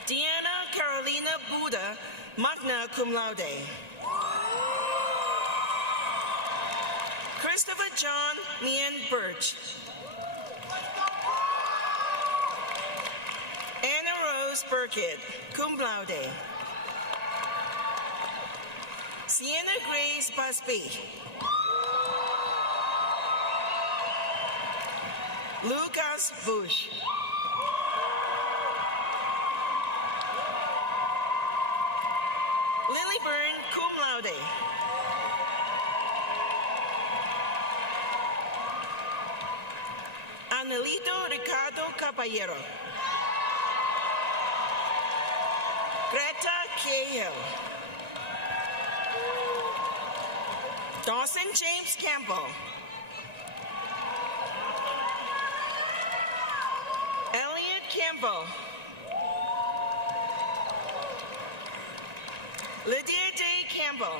Deanna Carolina Buda, magna cum laude. Christopher John Nian Birch. Anna Rose Burkett, cum laude. Sienna Grace Busby. Lucas Bush. Lily Byrne, cum laude. Anelito Ricardo Caballero. Greta Cahill. Dawson James Campbell. Elliot Campbell. Lydia Day Campbell.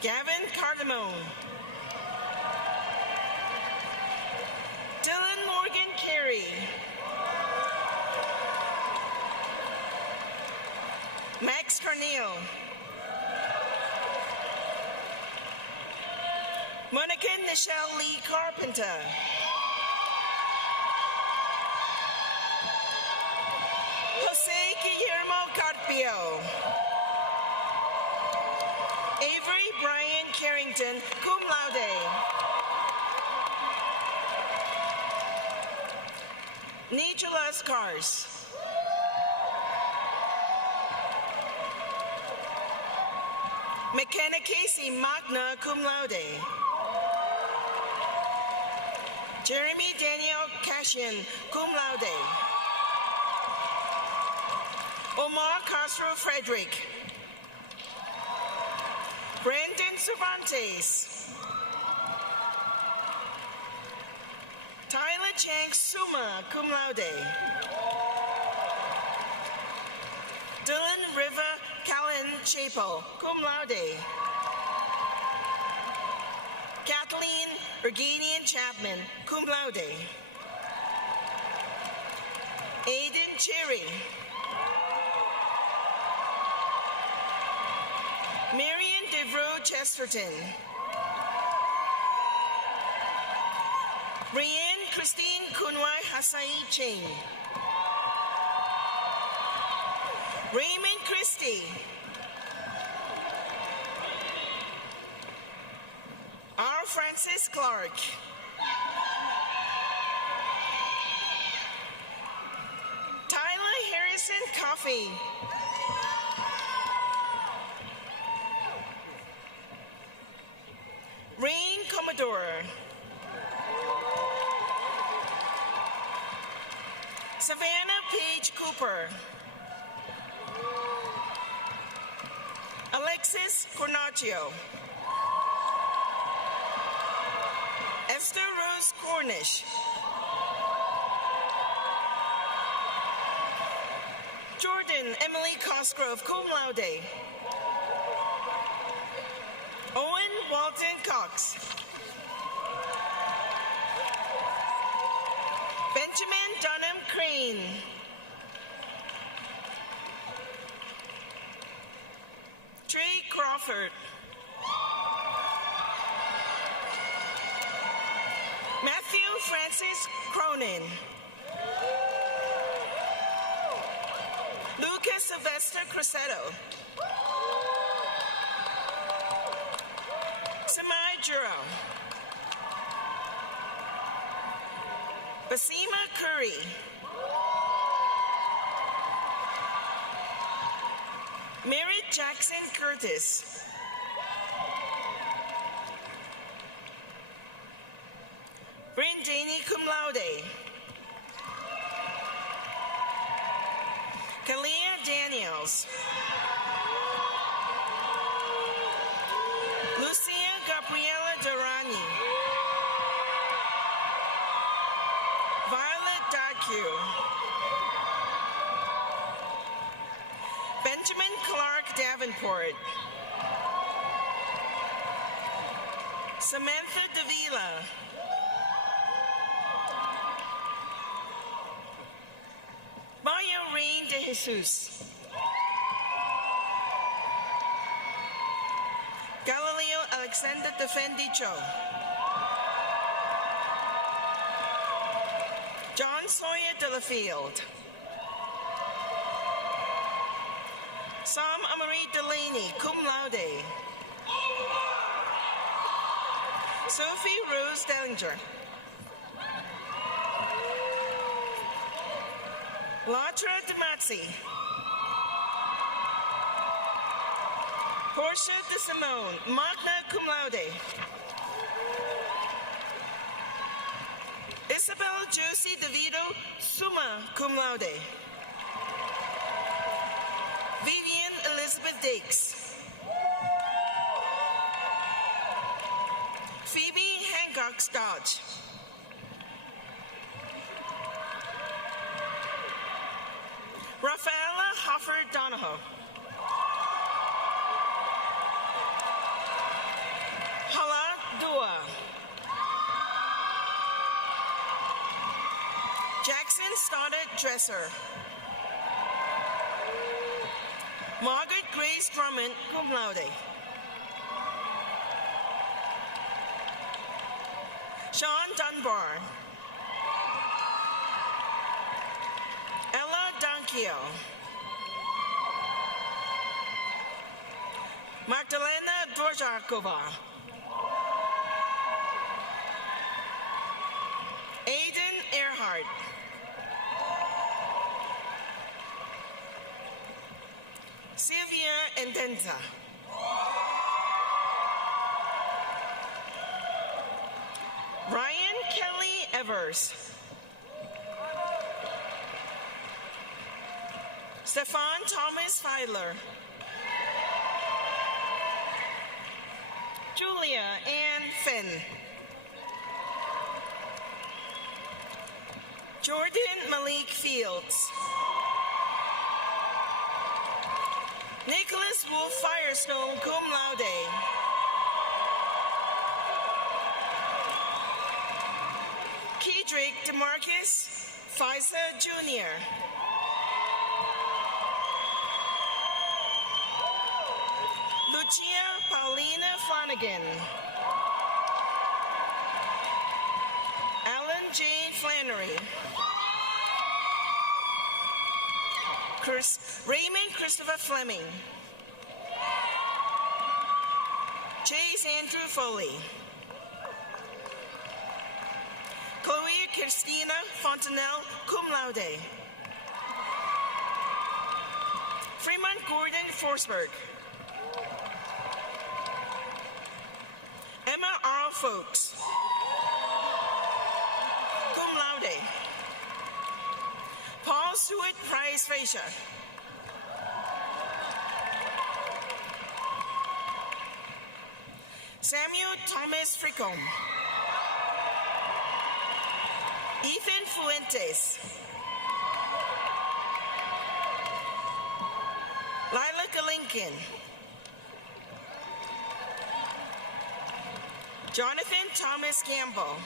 Gavin Cardamone. Dylan Morgan Carey. Max Carneal. Monica Nichelle Lee Carpenter. Jose Guillermo Carpio. Avery Brian Carrington, cum laude. Nicholas Cars. McKenna Casey, magna cum laude. Jeremy Daniel Cashian, cum laude. Omar Castro Frederick. Brandon Cervantes. Tyler Chang Summa, cum laude. Dylan River Callan Chapel, cum laude. Kathleen Erganian Chapman, cum laude. Aiden Cherry. Marion DeVrew Chesterton. Brienne Christine Kunwai Hasai Ching. Raymond Christie. R. Francis Clark. Tyler Harrison Coffey. Rain Commodore. Savannah Page Cooper. Alexis Cornacchio. Esther Rose Cornish. Jordan Emily Cosgrove, cum laude. Owen Walton Cox. Benjamin Dunham Crane. Trey Crawford. Matthew Francis Cronin. Lucas Sylvester Crusetto. Samai Juro. Basima Curry. Merritt Jackson Curtis. Brindani cum laude. Kalia Daniels. Lucia Gabriela Durani. Violet Dacu. Benjamin Clark Davenport. Samantha Davila. Bayo Rain de Jesus. Galileo Alexander Defendicho. John Sawyer Delafield. Sam Amarie Delaney, cum laude. Sophie Rose Dellinger. Latra DeMazzi. Portia De Simone, magna cum laude. Isabel Josie DeVito, summa cum laude. Vivian Elizabeth Dakes. Phoebe Hancock Dodge. Rafaela Hoffer Donahoe. Hala Dua. Jackson Stoddard Dresser. Margaret Grace Drummond, cum laude. Sean Dunbar. Ella Donkio. Magdalena Dvorakova. Aiden Earhart. Sylvia Endenza. Ryan Kelly Evers. Stefan Thomas Feiler. Julia Ann Finn. Jordan Malik Fields. Nicholas Wolf Firestone, cum laude. Kedrick DeMarcus Fisa Jr. Lucia Paulina Flanagan. Alan Jane Flannery. Raymond Christopher Fleming. Chase Andrew Foley. Chloe Christina Fontanelle, cum laude. Fremont Gordon Forsberg. Emma Arl Folks, cum laude. Paul Stewart Price Fraser. Samuel Thomas Fricom. Ethan Fuentes. Lila Galinkin. Jonathan Thomas Campbell.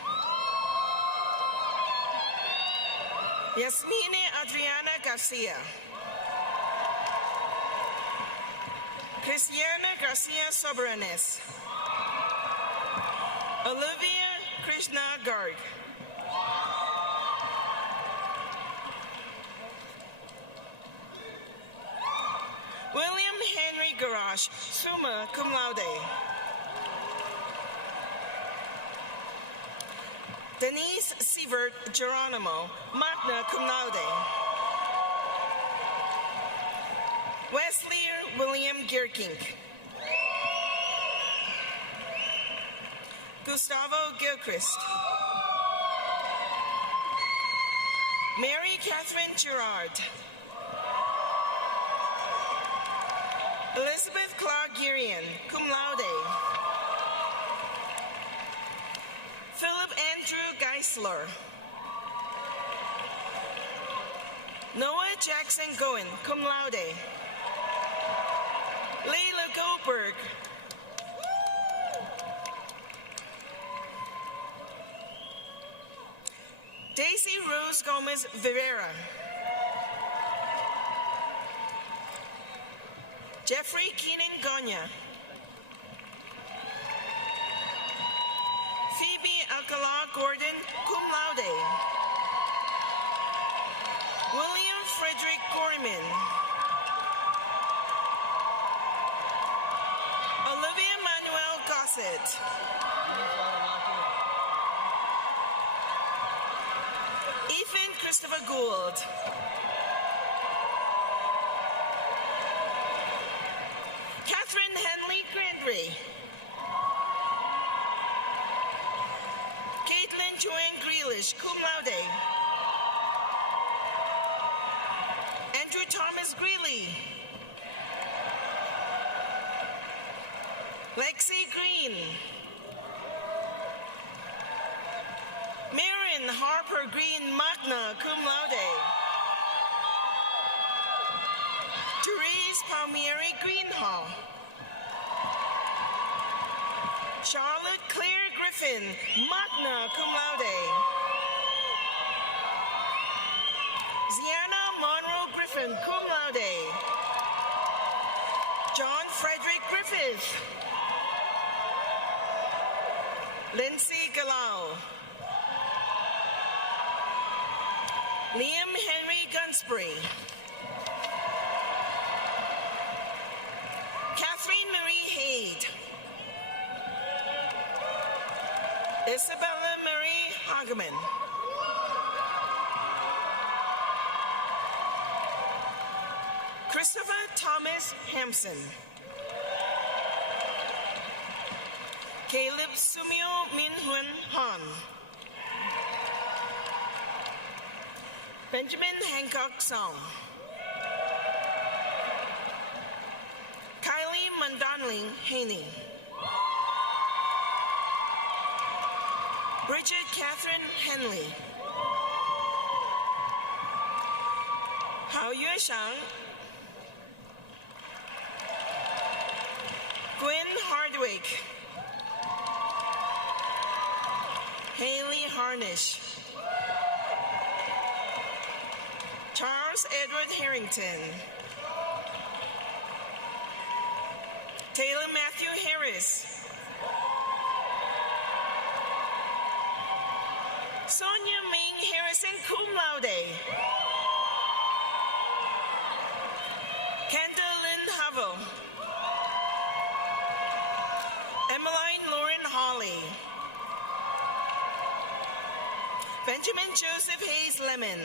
Yasmine Adriana Garcia. Cristiana Garcia Soberanes. Olivia Krishna Garg. William Henry Garage, summa cum laude. Denise Sievert Geronimo, magna cum laude. Wesley William Gierkink. Gustavo Gilchrist. Mary Catherine Gerard. Elizabeth Clark Girian, cum laude. Philip Andrew Geisler. Noah Jackson Goen, cum laude. Leila Goldberg. Daisy Rose Gomez Rivera. Jeffrey Keenan Gonya. Phoebe Alcala Gordon, cum laude. William Frederick Gorman. Olivia Manuel Gossett. Ethan Christopher Gould. Catherine Henley Grandry. Caitlin Joanne Grealish, cum laude. Andrew Thomas Greeley. Lexi Green. Marin Harper Green, magna cum laude. Therese Palmieri Greenhall. Charlotte Claire Griffin, magna cum laude. Ziana Monroe Griffin, cum laude. John Frederick Griffith. Lindsay Galal. Liam Henry Gunsbury. Catherine Marie Haid. Isabella Marie Hageman. Christopher Thomas Hampson. Caleb Sumio Minhun Han. Benjamin Hancock Song. Kylie Mundonling Haney. Bridget Catherine Henley. Hao Yue Shang. Gwen Hardwick. Haley Harnish. Charles Edward Harrington. Taylor Matthew Harris. Sonia Ming Harrison cum laude. Kendall Lynn Havel. Emmeline Lauren Hawley. Benjamin Joseph Hayes Lemon.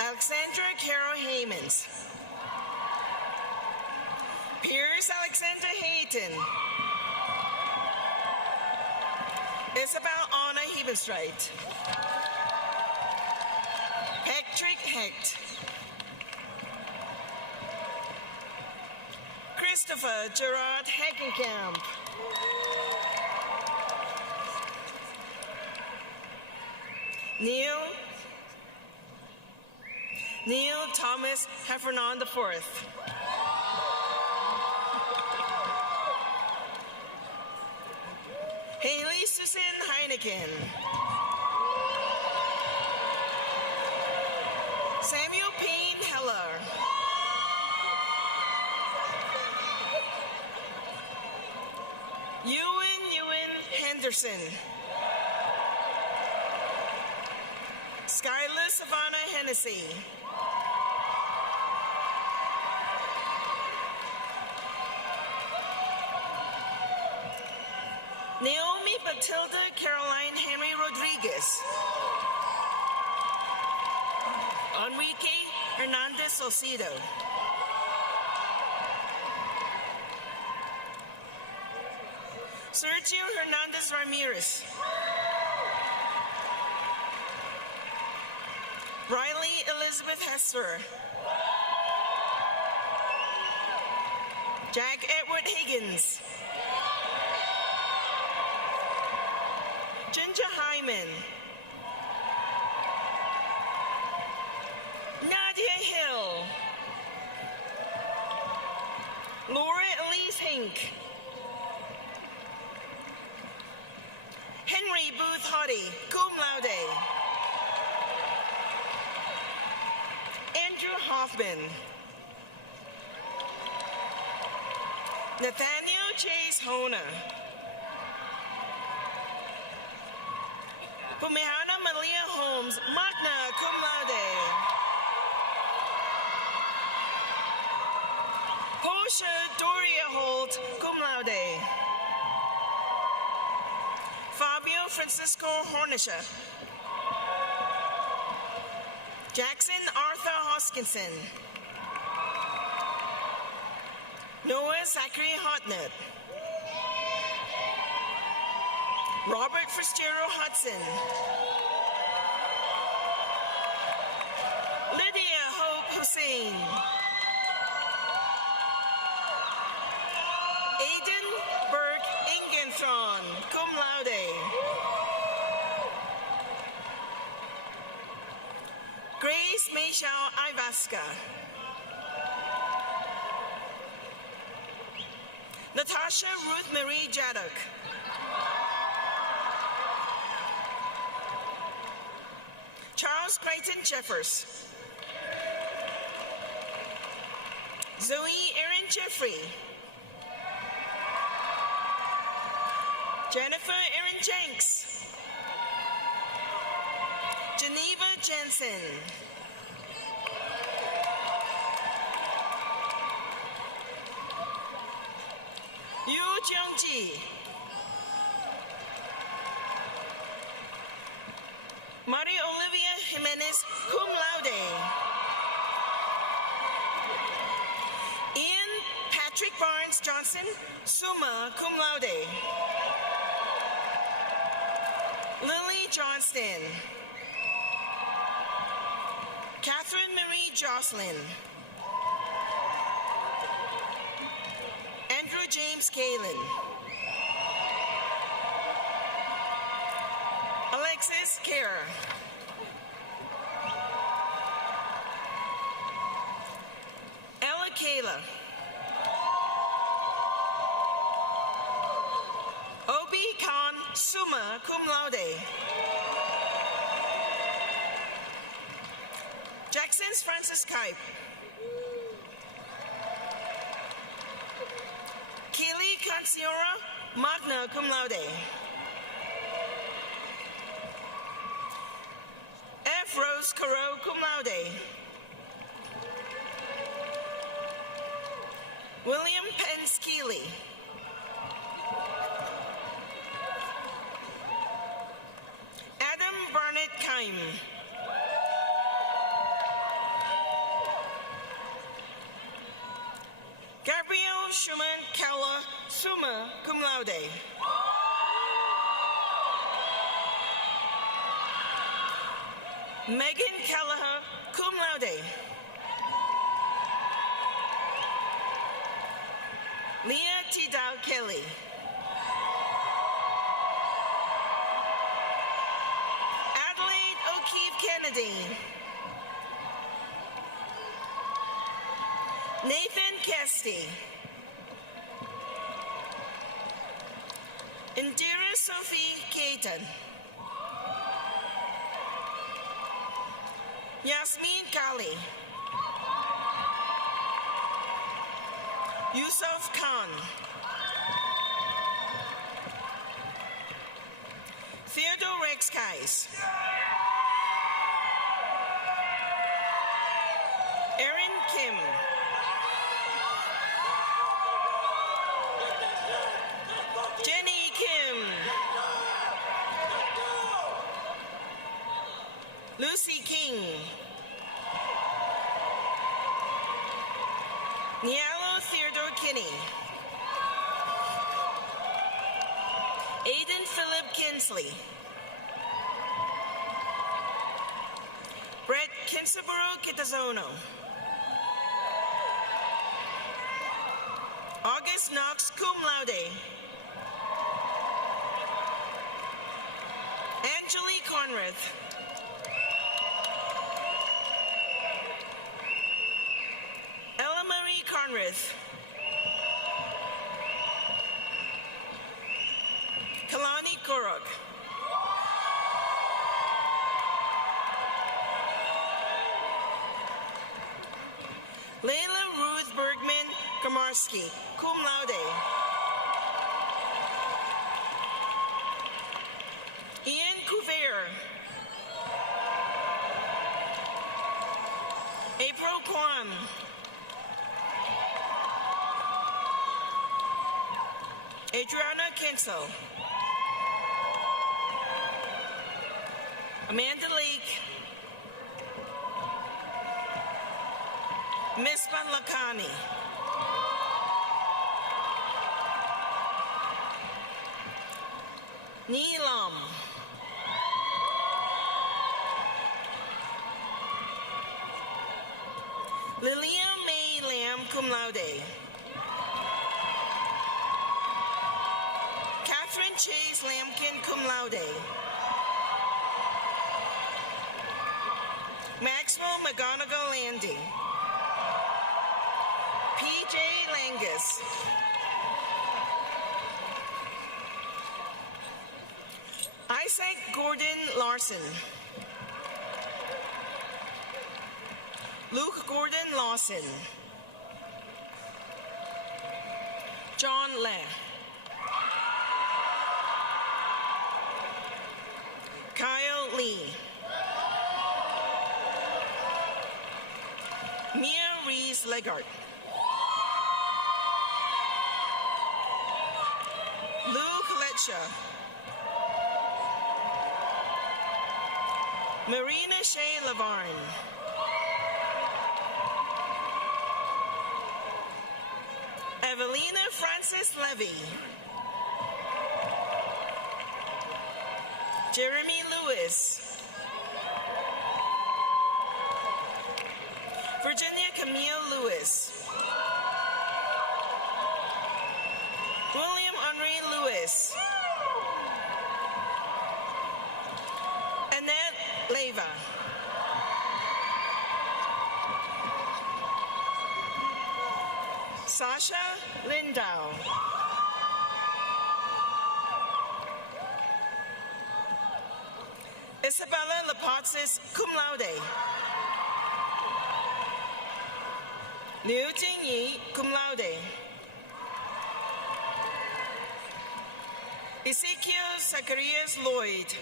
Alexandra Carol Haymans. Pierce Alexander Hayton. Isabel Anna Hebenstreit. Patrick Hecht. Christopher Gerard Hagenkamp. Neil Thomas Heffernan IV. Haley Susan Heineken. Samuel Payne Heller. Ewan Henderson. Skylar Savannah Hennessy. Naomi Matilda Caroline Henry Rodriguez. Enrique Hernandez Salcido. Sergio Hernandez Ramirez. Riley Elizabeth Hester. Jack Edward Higgins. Ginger Hyman. Nadia Hill. Laura Elise Hink. Henry Booth Hoddy, cum laude. Andrew Hoffman. Nathaniel Chase Hona. Pumehana Malia Holmes, magna cum laude. Portia Doria Holt, cum laude. Fabio Francisco Hornisha. Jackson Arthur Hoskinson. Noah Zachary Hotnett. Robert Fitzgerald Hudson. Lydia Hope Hussein. Aiden Burke Ingenthron, cum laude. Grace Michelle Ivaska. Natasha Ruth Marie Jadok. Charles Creighton Jeffers. Zoe Erin Jeffrey. Jennifer Erin Jenks. Geneva Jensen. Yu Jeongji. Maria Olivia Jimenez, cum laude. Ian Patrick Barnes Johnson, summa cum laude. Lily Johnston. Catherine Marie Jocelyn. Andrew James Galen. Alexis Kerr. Ella Kayla. Obi Khan, summa cum laude. Jackson's Francis Kipe. Keely Consiora, magna cum laude. F. Rose Caro, cum laude. William Penskeely. Adam Barnett Keim. Gabrielle Schumann Kaula, summa cum laude. Megan Callahan, cum laude. Leah Tidal Kelly. Adelaide O'Keefe Kennedy. Nathan Kesty. Indira Sophie Caton. Yasmin Kali. Yusuf Khan. Theodore Rex Kais. Erin Kim. Jenny Kim. Lucy King. Nialo Theodore Kinney. Aidan Philip Kinsley. Brett Kinsaburo Kitazono. August Knox, cum laude. Angelique Conrath. Ella Marie Conrath. Kalani Korok. Layla Ruth Bergman Kamarski, cum laude. Ian Couver. April Kwan. Adriana Kinsel. Amanda Lake. Miss Lakani. Neelam. Lilia May Lamb, cum laude. Catherine Chase Lambkin, cum laude. Maxwell McGonigal Landy. P.J. Langus. Isaac Gordon Larson. Luke Gordon Lawson. John Le. Louise Legard. Luke Letcher. Marina Shea Lavarne. Evelina Francis Levy. Jeremy Lewis. Virginia Camille Lewis. William Henry Lewis. Annette Leva. Sasha Lindau. Isabella Lapatsis, cum laude. Liu Jingyi, cum laude. Ezekiel Zacharias Lloyd.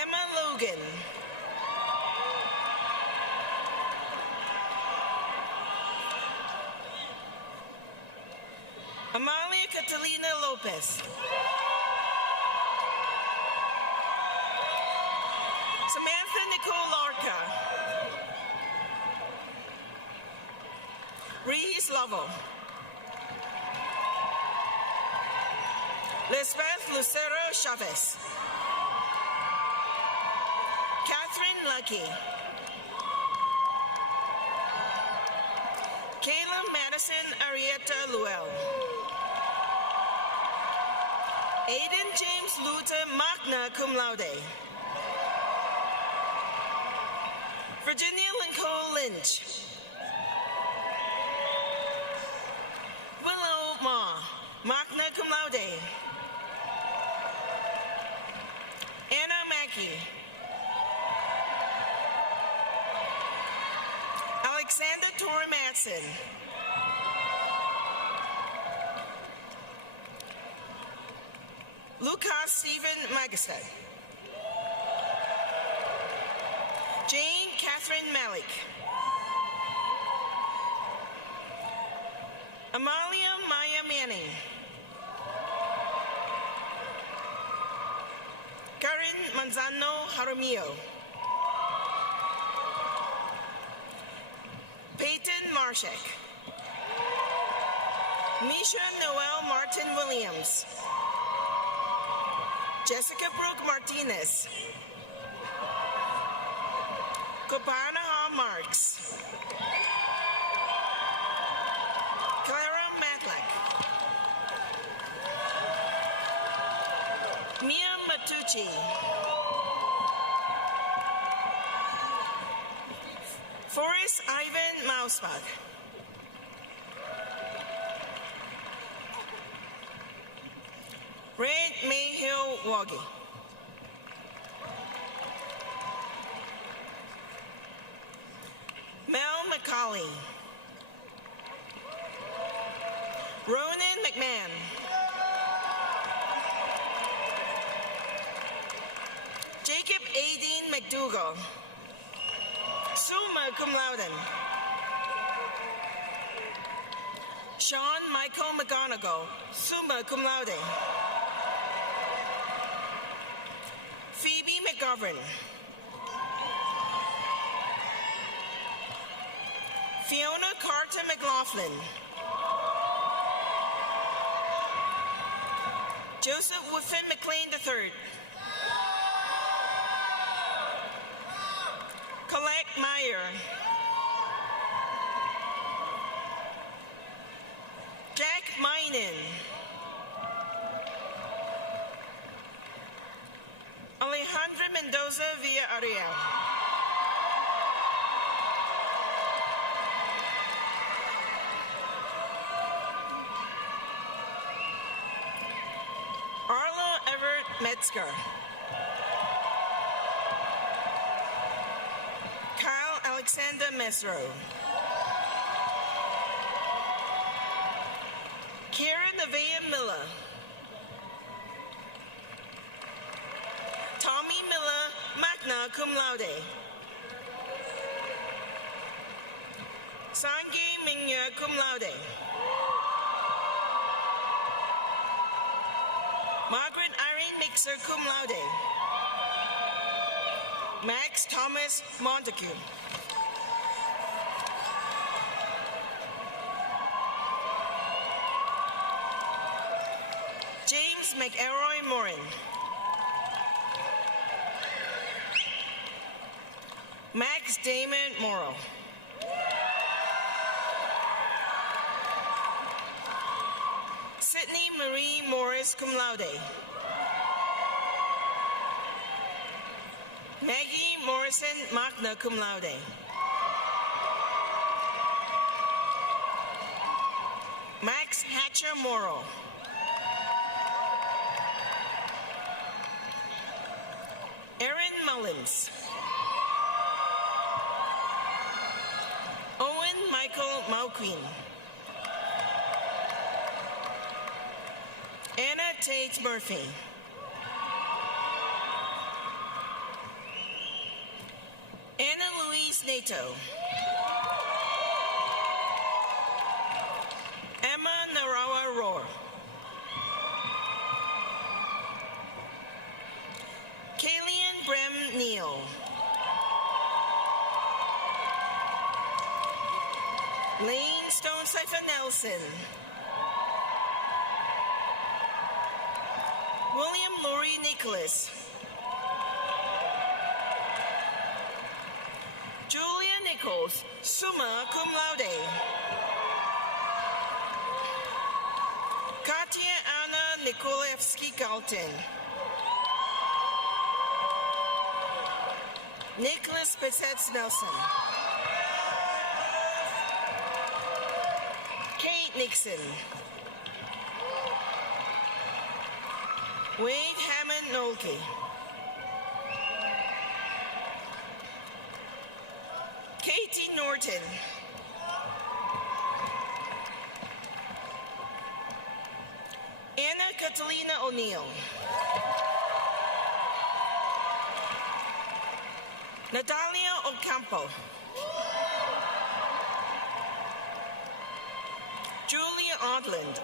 Emma Logan. Amalia Catalina Lopez. Samantha Nicole Larca. Reese Lovell. Lisbeth Lucero Chavez. Catherine Lucky. Kayla Madison Arietta Luell. Aiden James Luther, magna cum laude. Virginia Lincoln Lynch. Willow Ma, magna cum laude. Anna Mackey. Alexander Torre Matson. Lucas Stephen Magister. Jane Catherine Malik. Amalia Maya Manning. Karen Manzano Jaramillo. Peyton Marshak. Misha Noel Martin Williams. Jessica Brooke Martinez. Copanaha Marks. Clara Matlack. Mia Matucci. Forrest Ivan Mausbach. Red Mayhill Woggy. Mel McCauley. Ronan McMahon. Jacob Aideen McDougall. Summa cum laude. Sean Michael McGonigal. Summa cum laude. Phoebe McGovern. Fiona Carter McLaughlin. Joseph Woodfin McLean III. Colette Meyer. Jack Minen. Alejandra Mendoza Villarreal. Arlo Everett Metzger. Kyle Alexander Mesro. Kieran Nevaeh Miller. Tommy Miller, magna cum laude. Sangi Mingya, cum laude. Margaret Irene Mixer, cum laude. Max Thomas Montague. James McElroy Morin. Max Damon Morrow. Sydney Marie Morris, cum laude. Maggie Morrison, magna cum laude. Max Hatcher Morrow. Erin Mullins. Owen Michael Mauquin. Anna Tate Murphy. Anna Louise Nato. Emma Narawa Roar. Kalian Brem Neal. Lane Stone Cipher Nelson. William Laurie Nicholas. Julia Nichols, summa cum laude. Katya Anna Nikolevsky-Galton. Nicholas Bissett Nelson. Kate Nixon. Wade Hammond Nolke. Katie Norton. Anna Catalina O'Neill. Natalia Ocampo. Julia Odland.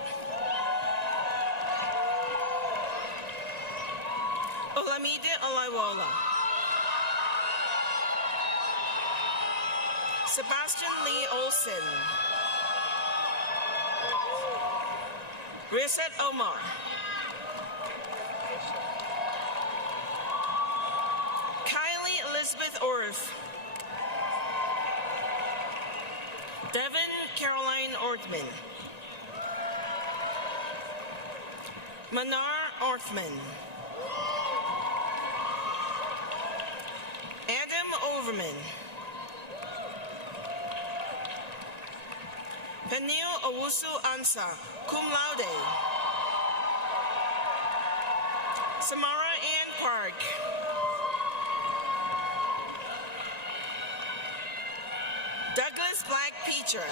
Olamide Olaiwola. Sebastian Lee Olson. Reset Omar. Kylie Elizabeth Orth. Devin Caroline Ortman. Manar Orthman. Adam Overman. Peniel Owusu Ansa, cum laude. Samara Ann Park. Douglas Black Peacher.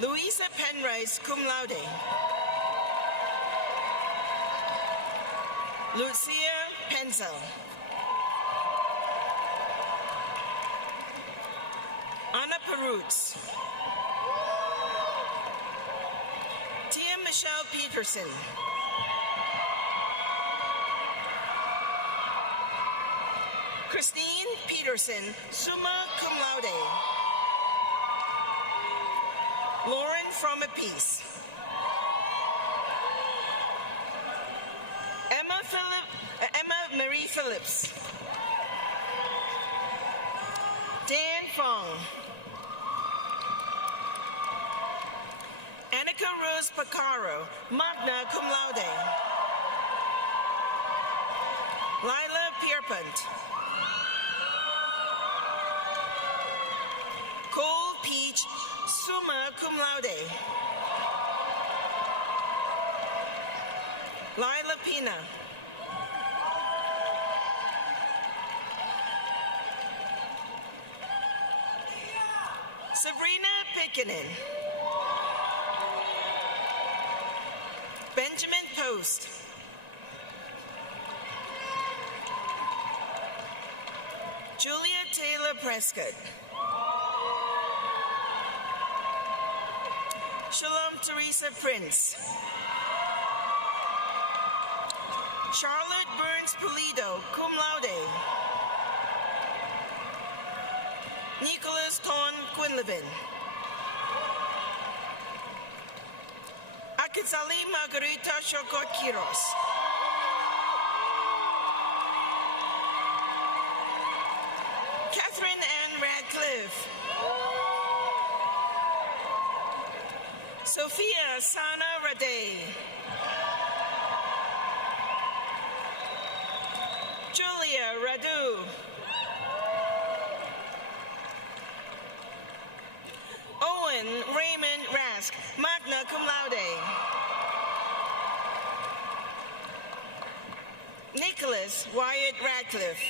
Louisa Penrice, cum laude. Lucia Penzel. Anna Perutz. Tia Michelle Peterson. Christine Peterson, summa cum laude. Lauren From a Peace. Emma Marie Phillips. Dan Fong. Annika Rose Pacaro, magna cum laude. Lila Pierpont. Cole Peach, summa cum laude. Lila Pina. Sabrina Pickenen. Benjamin Post. Julia Taylor Prescott. Shalom Teresa Prince. Charlotte Burns Pulido, cum laude. Nicholas Ton Quinlivan. Akitsali Margarita Shokot Quiros. Catherine Ann Radcliffe. Sophia Sana Rade. Julia Radu. Owen Raymond Rask, magna cum laude. Nicholas Wyatt Radcliffe.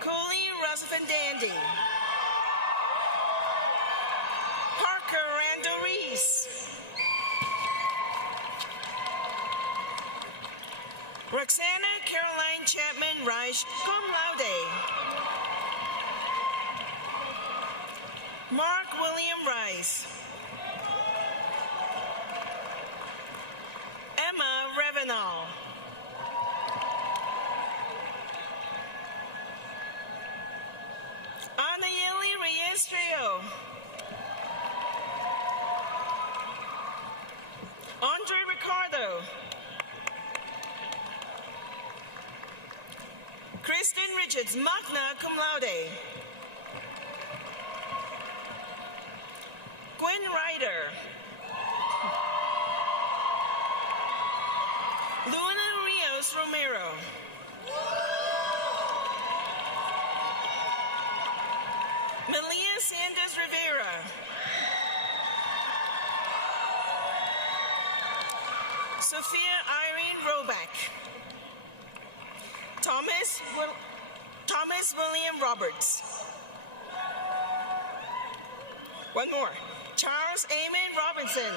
Coley Roosevelt Dandy. Parker Randall Reese. Roxana Caroline Chapman Reich, cum laude. Mark William Rice. Emma Revenal. Anayeli Reyes Trio. Andre Ricardo. Kristen Richards, magna cum laude. Gwen Ryder. Luna Rios Romero. Melia Sanders Rivera. Sophia Irene Roback. Thomas William Roberts. One more. Charles Amon Robinson.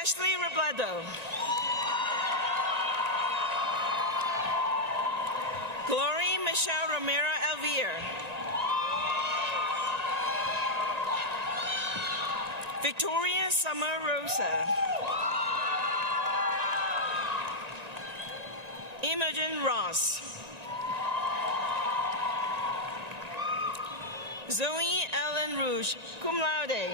Ashley Robledo. Glory Michelle Romero Elvire. Victoria Summer Rosa. Imogen Ross. Zoe Ellen Rouge, cum laude.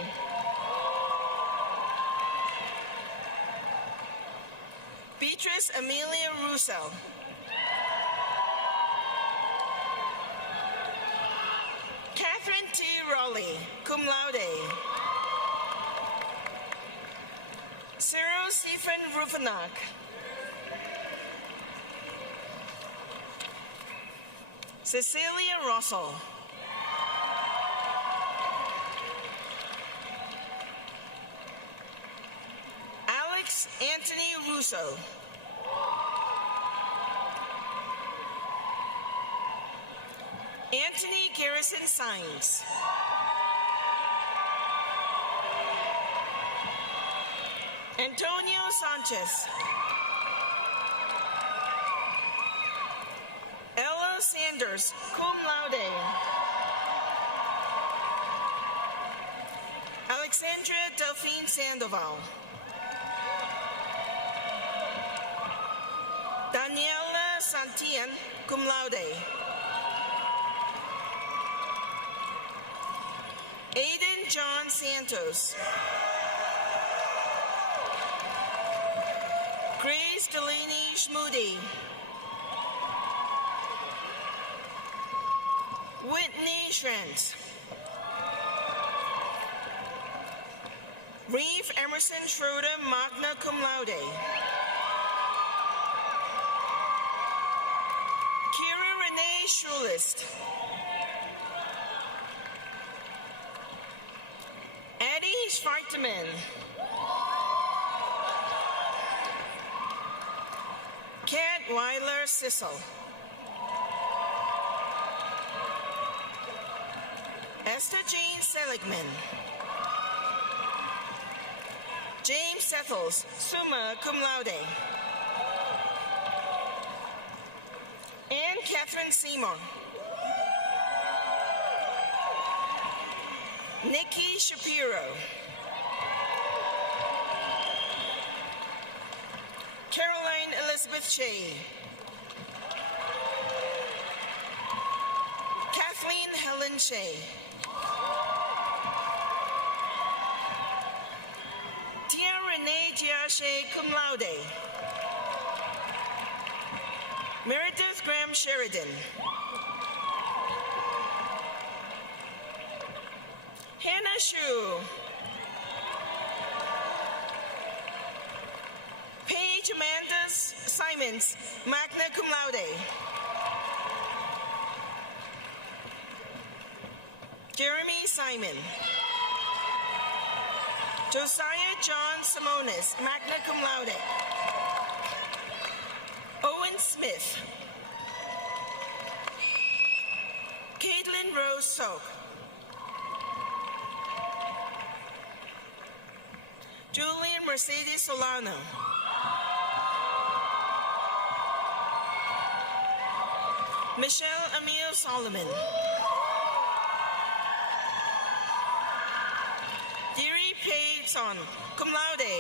Beatrice Amelia Russo. Catherine T. Raleigh, cum laude. Cyril Stephen Rufanak. Cecilia Russell. Alex Anthony Russo. Anthony Garrison Sines. Antonio Sanchez. Ella Sanders, cum laude. Alexandra Delphine Sandoval. Daniela Santillan, cum laude. Aiden John Santos. Grace Delaney Schmoody. Whitney Schrantz. Reeve Emerson Schroeder, magna cum laude. Kira Renee Schulist. Eddie Schwarteman. Kat Weiler Sissel. Esther Jane Seligman. James Settles, summa cum laude. Anne Catherine Seymour. Nikki Shapiro. Caroline Elizabeth Shea. Kathleen Helen Shea. Tia Renee Giache, cum laude. Meredith Graham Sheridan. Hannah Shu. Paige Amanda Simons, magna cum laude. Jeremy Simon. Josiah John Simonis, magna cum laude. Owen Smith. Caitlin Rose Soak. Julian Mercedes Solano. Michelle Emile Solomon. Deary Payson, cum laude.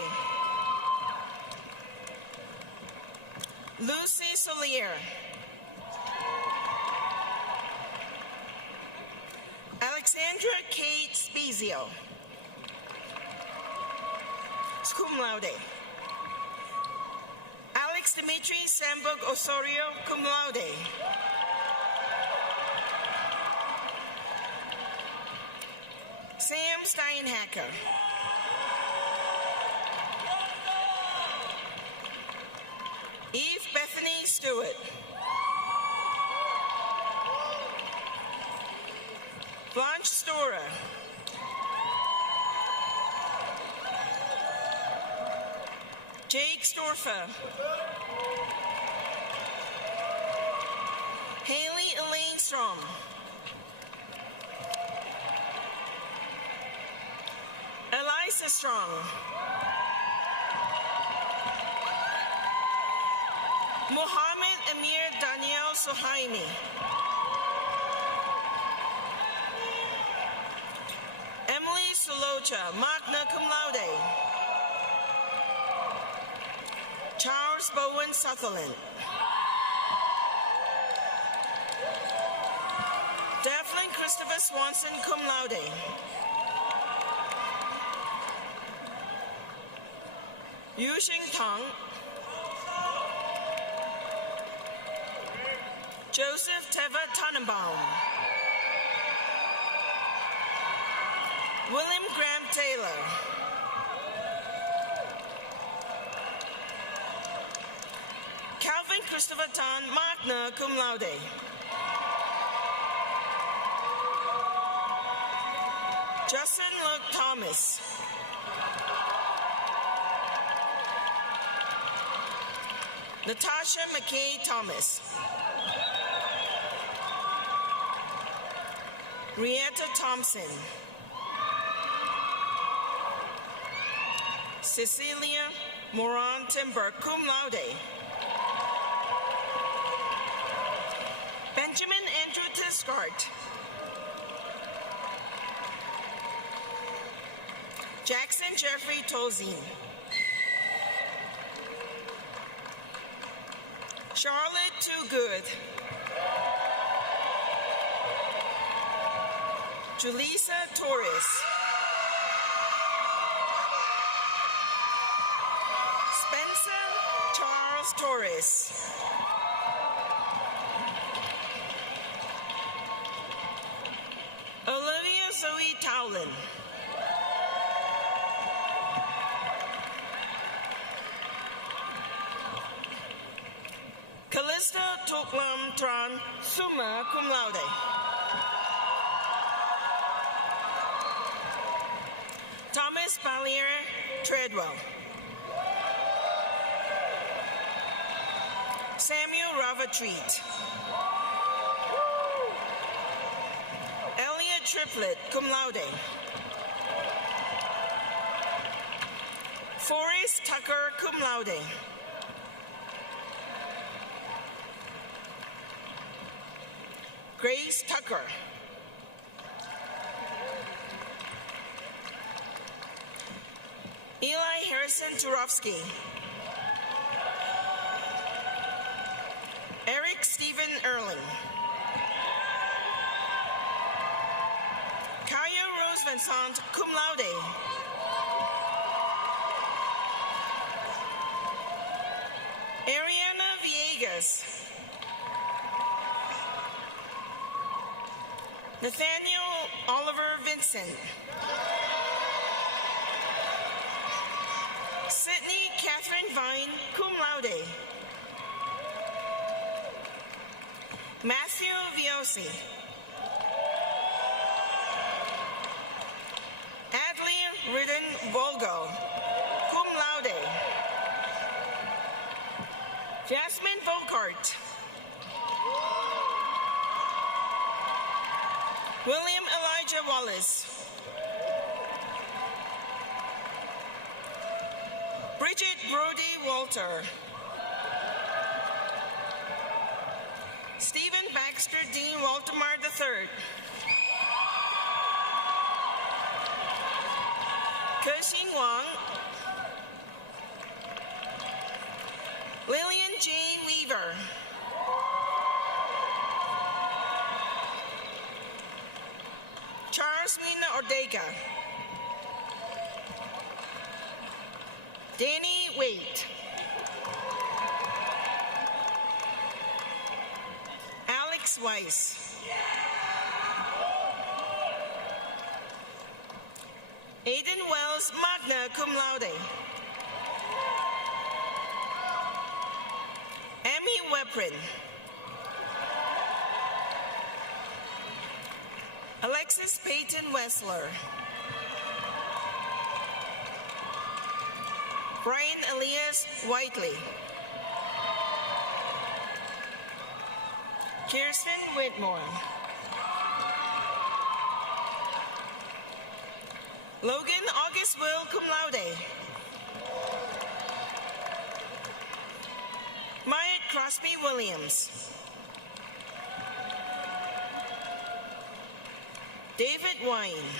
Lucy Solier. Alexandra Kate Spezio, cum laude. Alex Dimitri Sambog Osorio, cum laude. Sam Steinhacker. Eve Bethany Stewart. Blanche Storer. Jake Storfa. Haley Elaine Strom. Eliza Strong. Mohammed Amir Daniel Sohaimi. Emily Solocha, magna cum laude. Charles Bowen Sutherland. Devlin Christopher Swanson, cum laude. Yuxing Tong. Joseph Teva Tannenbaum. William Graham Taylor. Calvin Christopher Tan, magna cum laude. Justin Luke Thomas. Natasha McKay Thomas. Rieta Thompson. Cecilia Moran Timber, cum laude. Benjamin Andrew Tiscart. Jackson Jeffrey Tolzien. Charlotte Toogood. Julissa Torres. Spencer Charles Torres. Olivia Zoe Towlin. Callista Toklam Tran, summa cum laude. Thomas Ballier Treadwell. Samuel Ravatreat. Elliot Triplett, cum laude. Forrest Tucker, cum laude. Grace Tucker. Eli Harrison Turovsky. Eric Stephen Erling. Kaya Rose Vincent, cum laude. Ariana Villegas. Nathaniel Oliver Vincent. Sydney Catherine Vine, cum laude. Matthew Viosi. Adley Ridden Volgo, cum laude. Jasmine Volkart. William Elijah Wallace. Bridget Brody Walter. Stephen Baxter Dean Waltermar III. Ke-Xin Wang. Lillian J. Weaver. Charles Mina Ortega. Danny Waite. Alex Weiss. Aiden Wells, magna cum laude. Emmy Weprin. Alexis Peyton Wessler. Brian Elias Whiteley. Kirsten Whitmore. Logan August Will, cum laude. Myatt Crosby Williams. David Wine.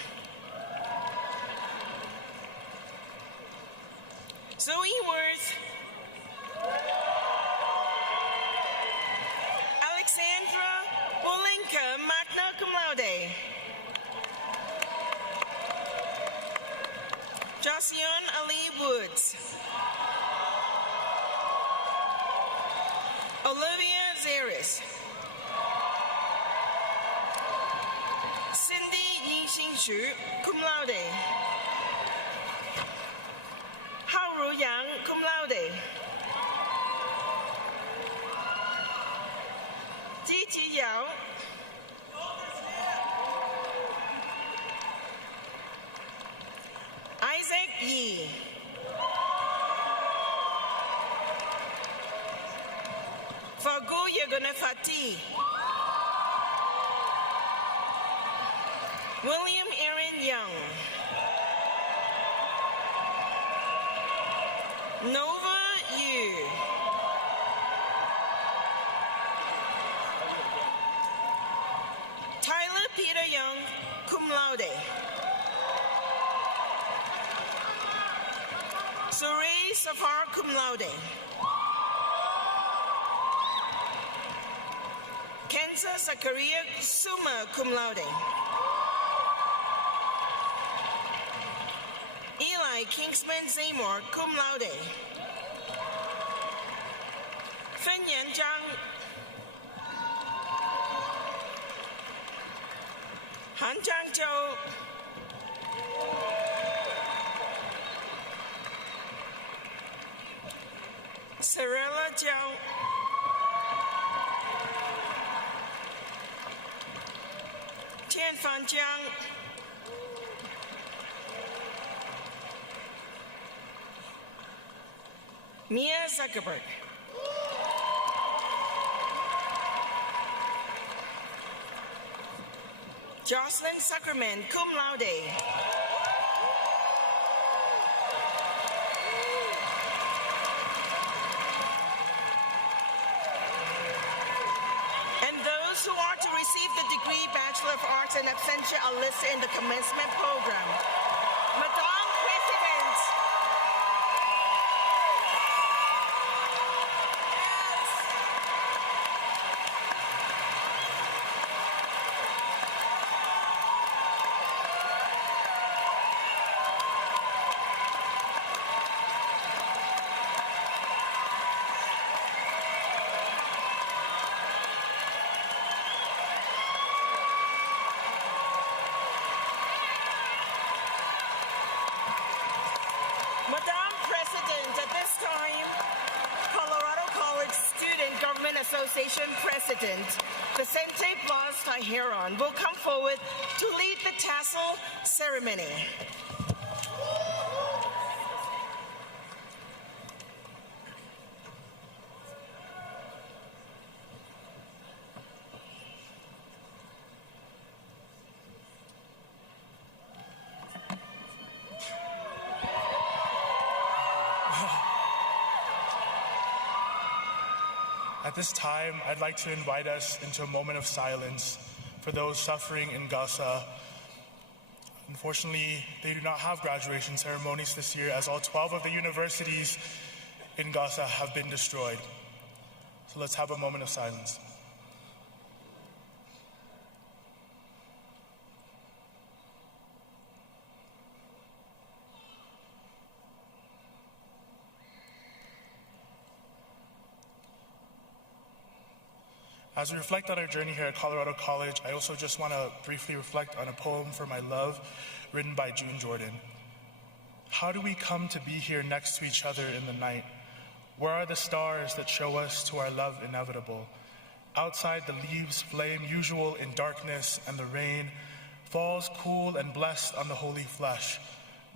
Zoe Worth. Alexandra Olenka, magna cum laude. Josian Ali Woods. Olivia Zaris. Cindy Yixing Xu, cum laude. Hao Ru Yang, cum laude. Ji Ji Yao. Isaac Yi. Fagu Yagunafati. William Aaron Young. Nova Yu. Tyler Peter Young, cum laude. Surrey Safar, cum laude. Kenza Zakaria Suma, cum laude. Eli Kingsman Seymour, cum laude. Fen Yan Zhang. Han Zhang Zhou. Sarella Jiao. Tian Fan Jiang. Mia Zuckerberg. Jocelyn Zuckerman, cum laude. Arts in absentia are listed in the commencement program. Madam President, at this time, Colorado College Student Government Association President Vicente Blas Tahiron will come forward to lead the tassel ceremony. At this time, I'd like to invite us into a moment of silence for those suffering in Gaza. Unfortunately, they do not have graduation ceremonies this year, as all 12 of the universities in Gaza have been destroyed. So let's have a moment of silence. As we reflect on our journey here at Colorado College, I also just want to briefly reflect on a poem for my love written by June Jordan. How do we come to be here next to each other in the night? Where are the stars that show us to our love inevitable? Outside the leaves flame usual in darkness, and the rain falls cool and blessed on the holy flesh.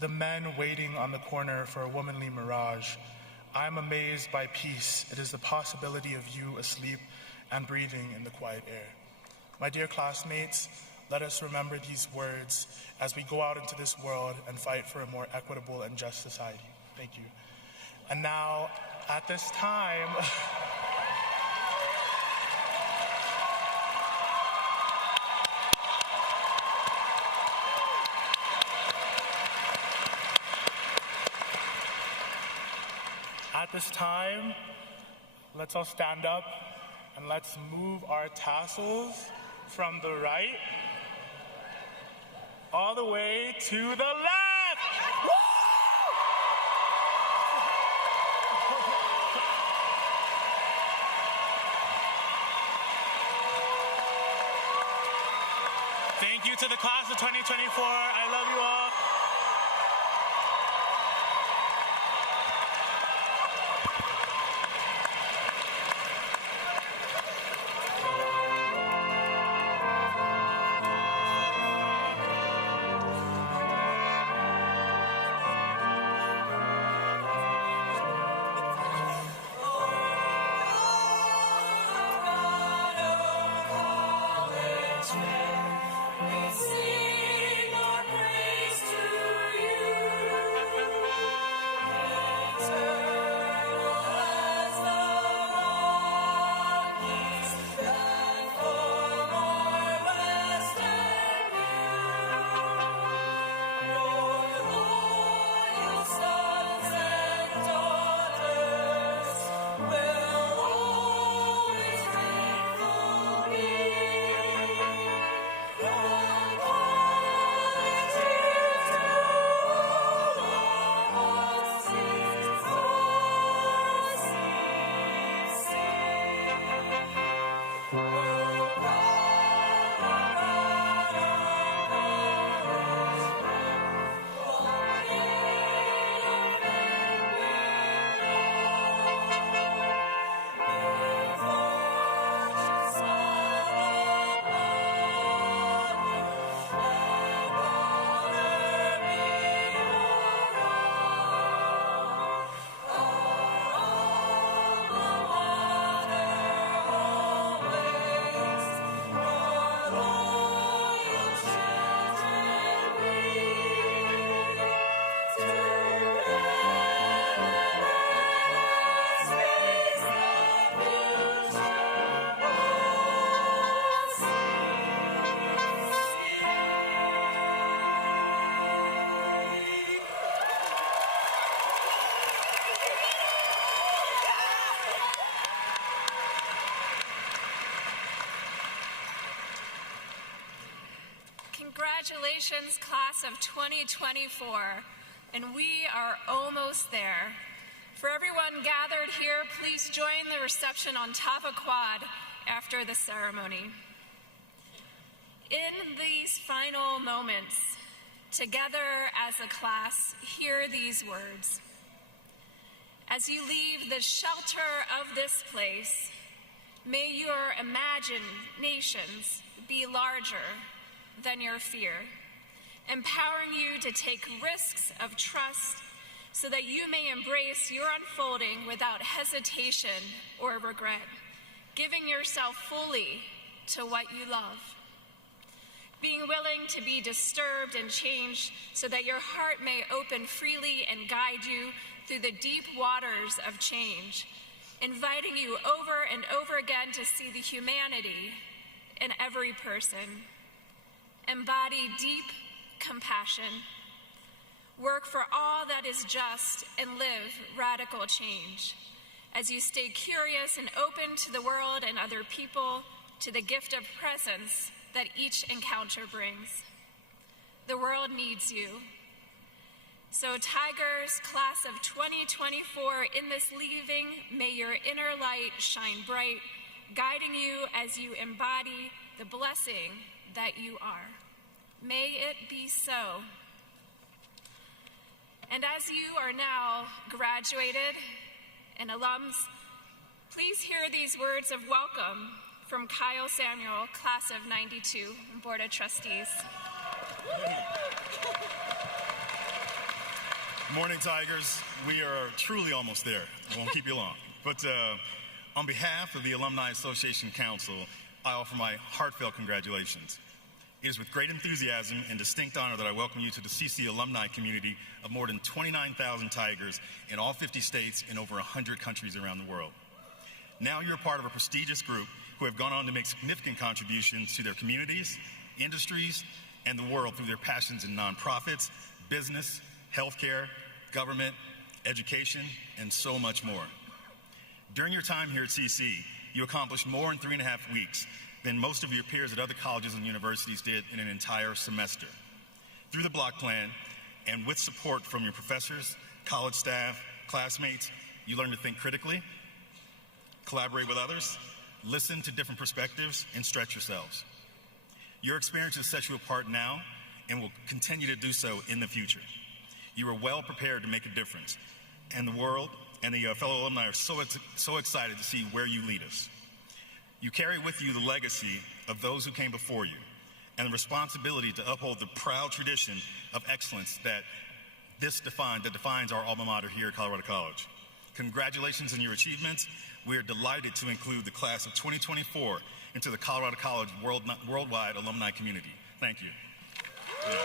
The men waiting on the corner for a womanly mirage. I'm amazed by peace. It is the possibility of you asleep and breathing in the quiet air. My dear classmates, let us remember these words as we go out into this world and fight for a more equitable and just society. Thank you. And now, at this time, let's all stand up and let's move our tassels from the right all the way to the left. Woo! Thank you to the class of 2024. I love you all. Congratulations, class of 2024, and we are almost there. For everyone gathered here, please join the reception on Tava Quad after the ceremony. In these final moments, together as a class, hear these words. As you leave the shelter of this place, may your imaginations be larger than your fear, empowering you to take risks of trust so that you may embrace your unfolding without hesitation or regret, giving yourself fully to what you love. Being willing to be disturbed and changed so that your heart may open freely and guide you through the deep waters of change, inviting you over and over again to see the humanity in every person. Embody deep compassion. Work for all that is just and live radical change. As you stay curious and open to the world and other people, to the gift of presence that each encounter brings. The world needs you. So Tigers, class of 2024, in this leaving, may your inner light shine bright, guiding you as you embody the blessing that you are. May it be so. And as you are now graduated and alums, please hear these words of welcome from Kyle Samuel, class of 92, Board of Trustees. Morning, Tigers. We are truly almost there. I won't keep you long. But on behalf of the Alumni Association Council, I offer my heartfelt congratulations. It is with great enthusiasm and distinct honor that I welcome you to the CC alumni community of more than 29,000 Tigers in all 50 states and over 100 countries around the world. Now you're part of a prestigious group who have gone on to make significant contributions to their communities, industries, and the world through their passions in nonprofits, business, healthcare, government, education, and so much more. During your time here at CC, you accomplished more in 3.5 weeks than most of your peers at other colleges and universities did in an entire semester. Through the block plan, and with support from your professors, college staff, classmates, you learn to think critically, collaborate with others, listen to different perspectives, and stretch yourselves. Your experiences set you apart now and will continue to do so in the future. You are well prepared to make a difference, and the world and the fellow alumni are so excited to see where you lead us. You carry with you the legacy of those who came before you and the responsibility to uphold the proud tradition of excellence that defines our alma mater here at Colorado College. Congratulations on your achievements. We are delighted to include the class of 2024 into the Colorado College worldwide alumni community. Thank you. Yeah.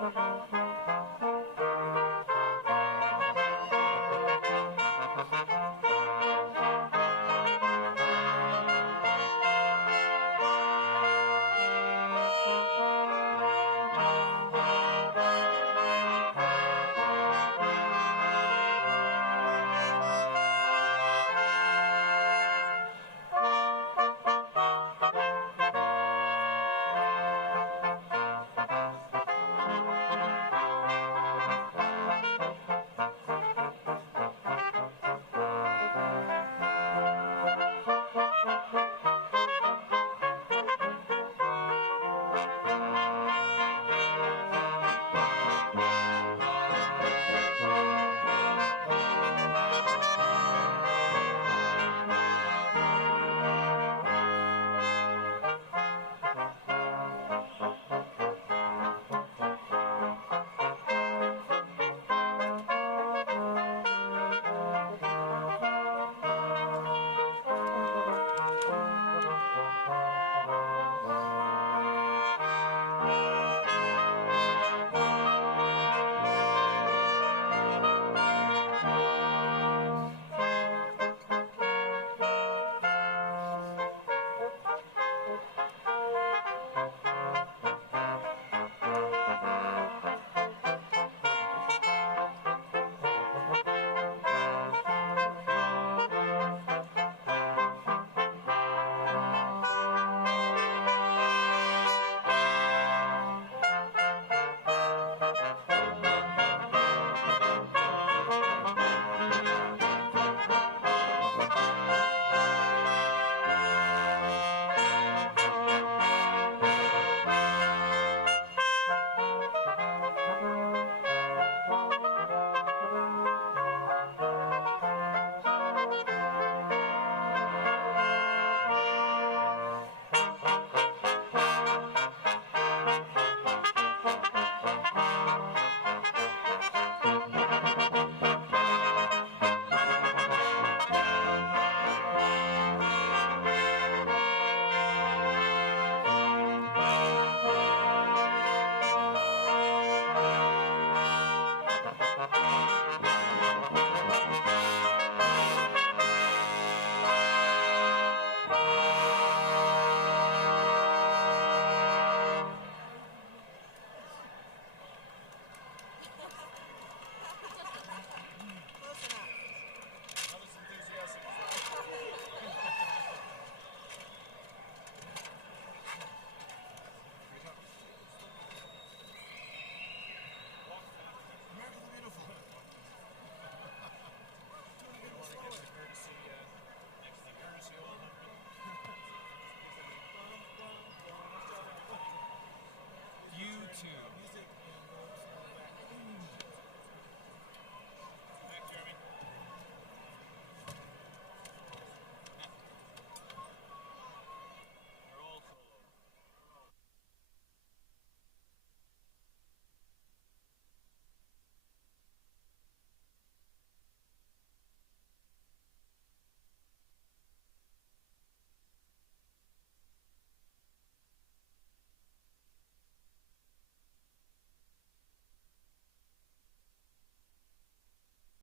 Thank you.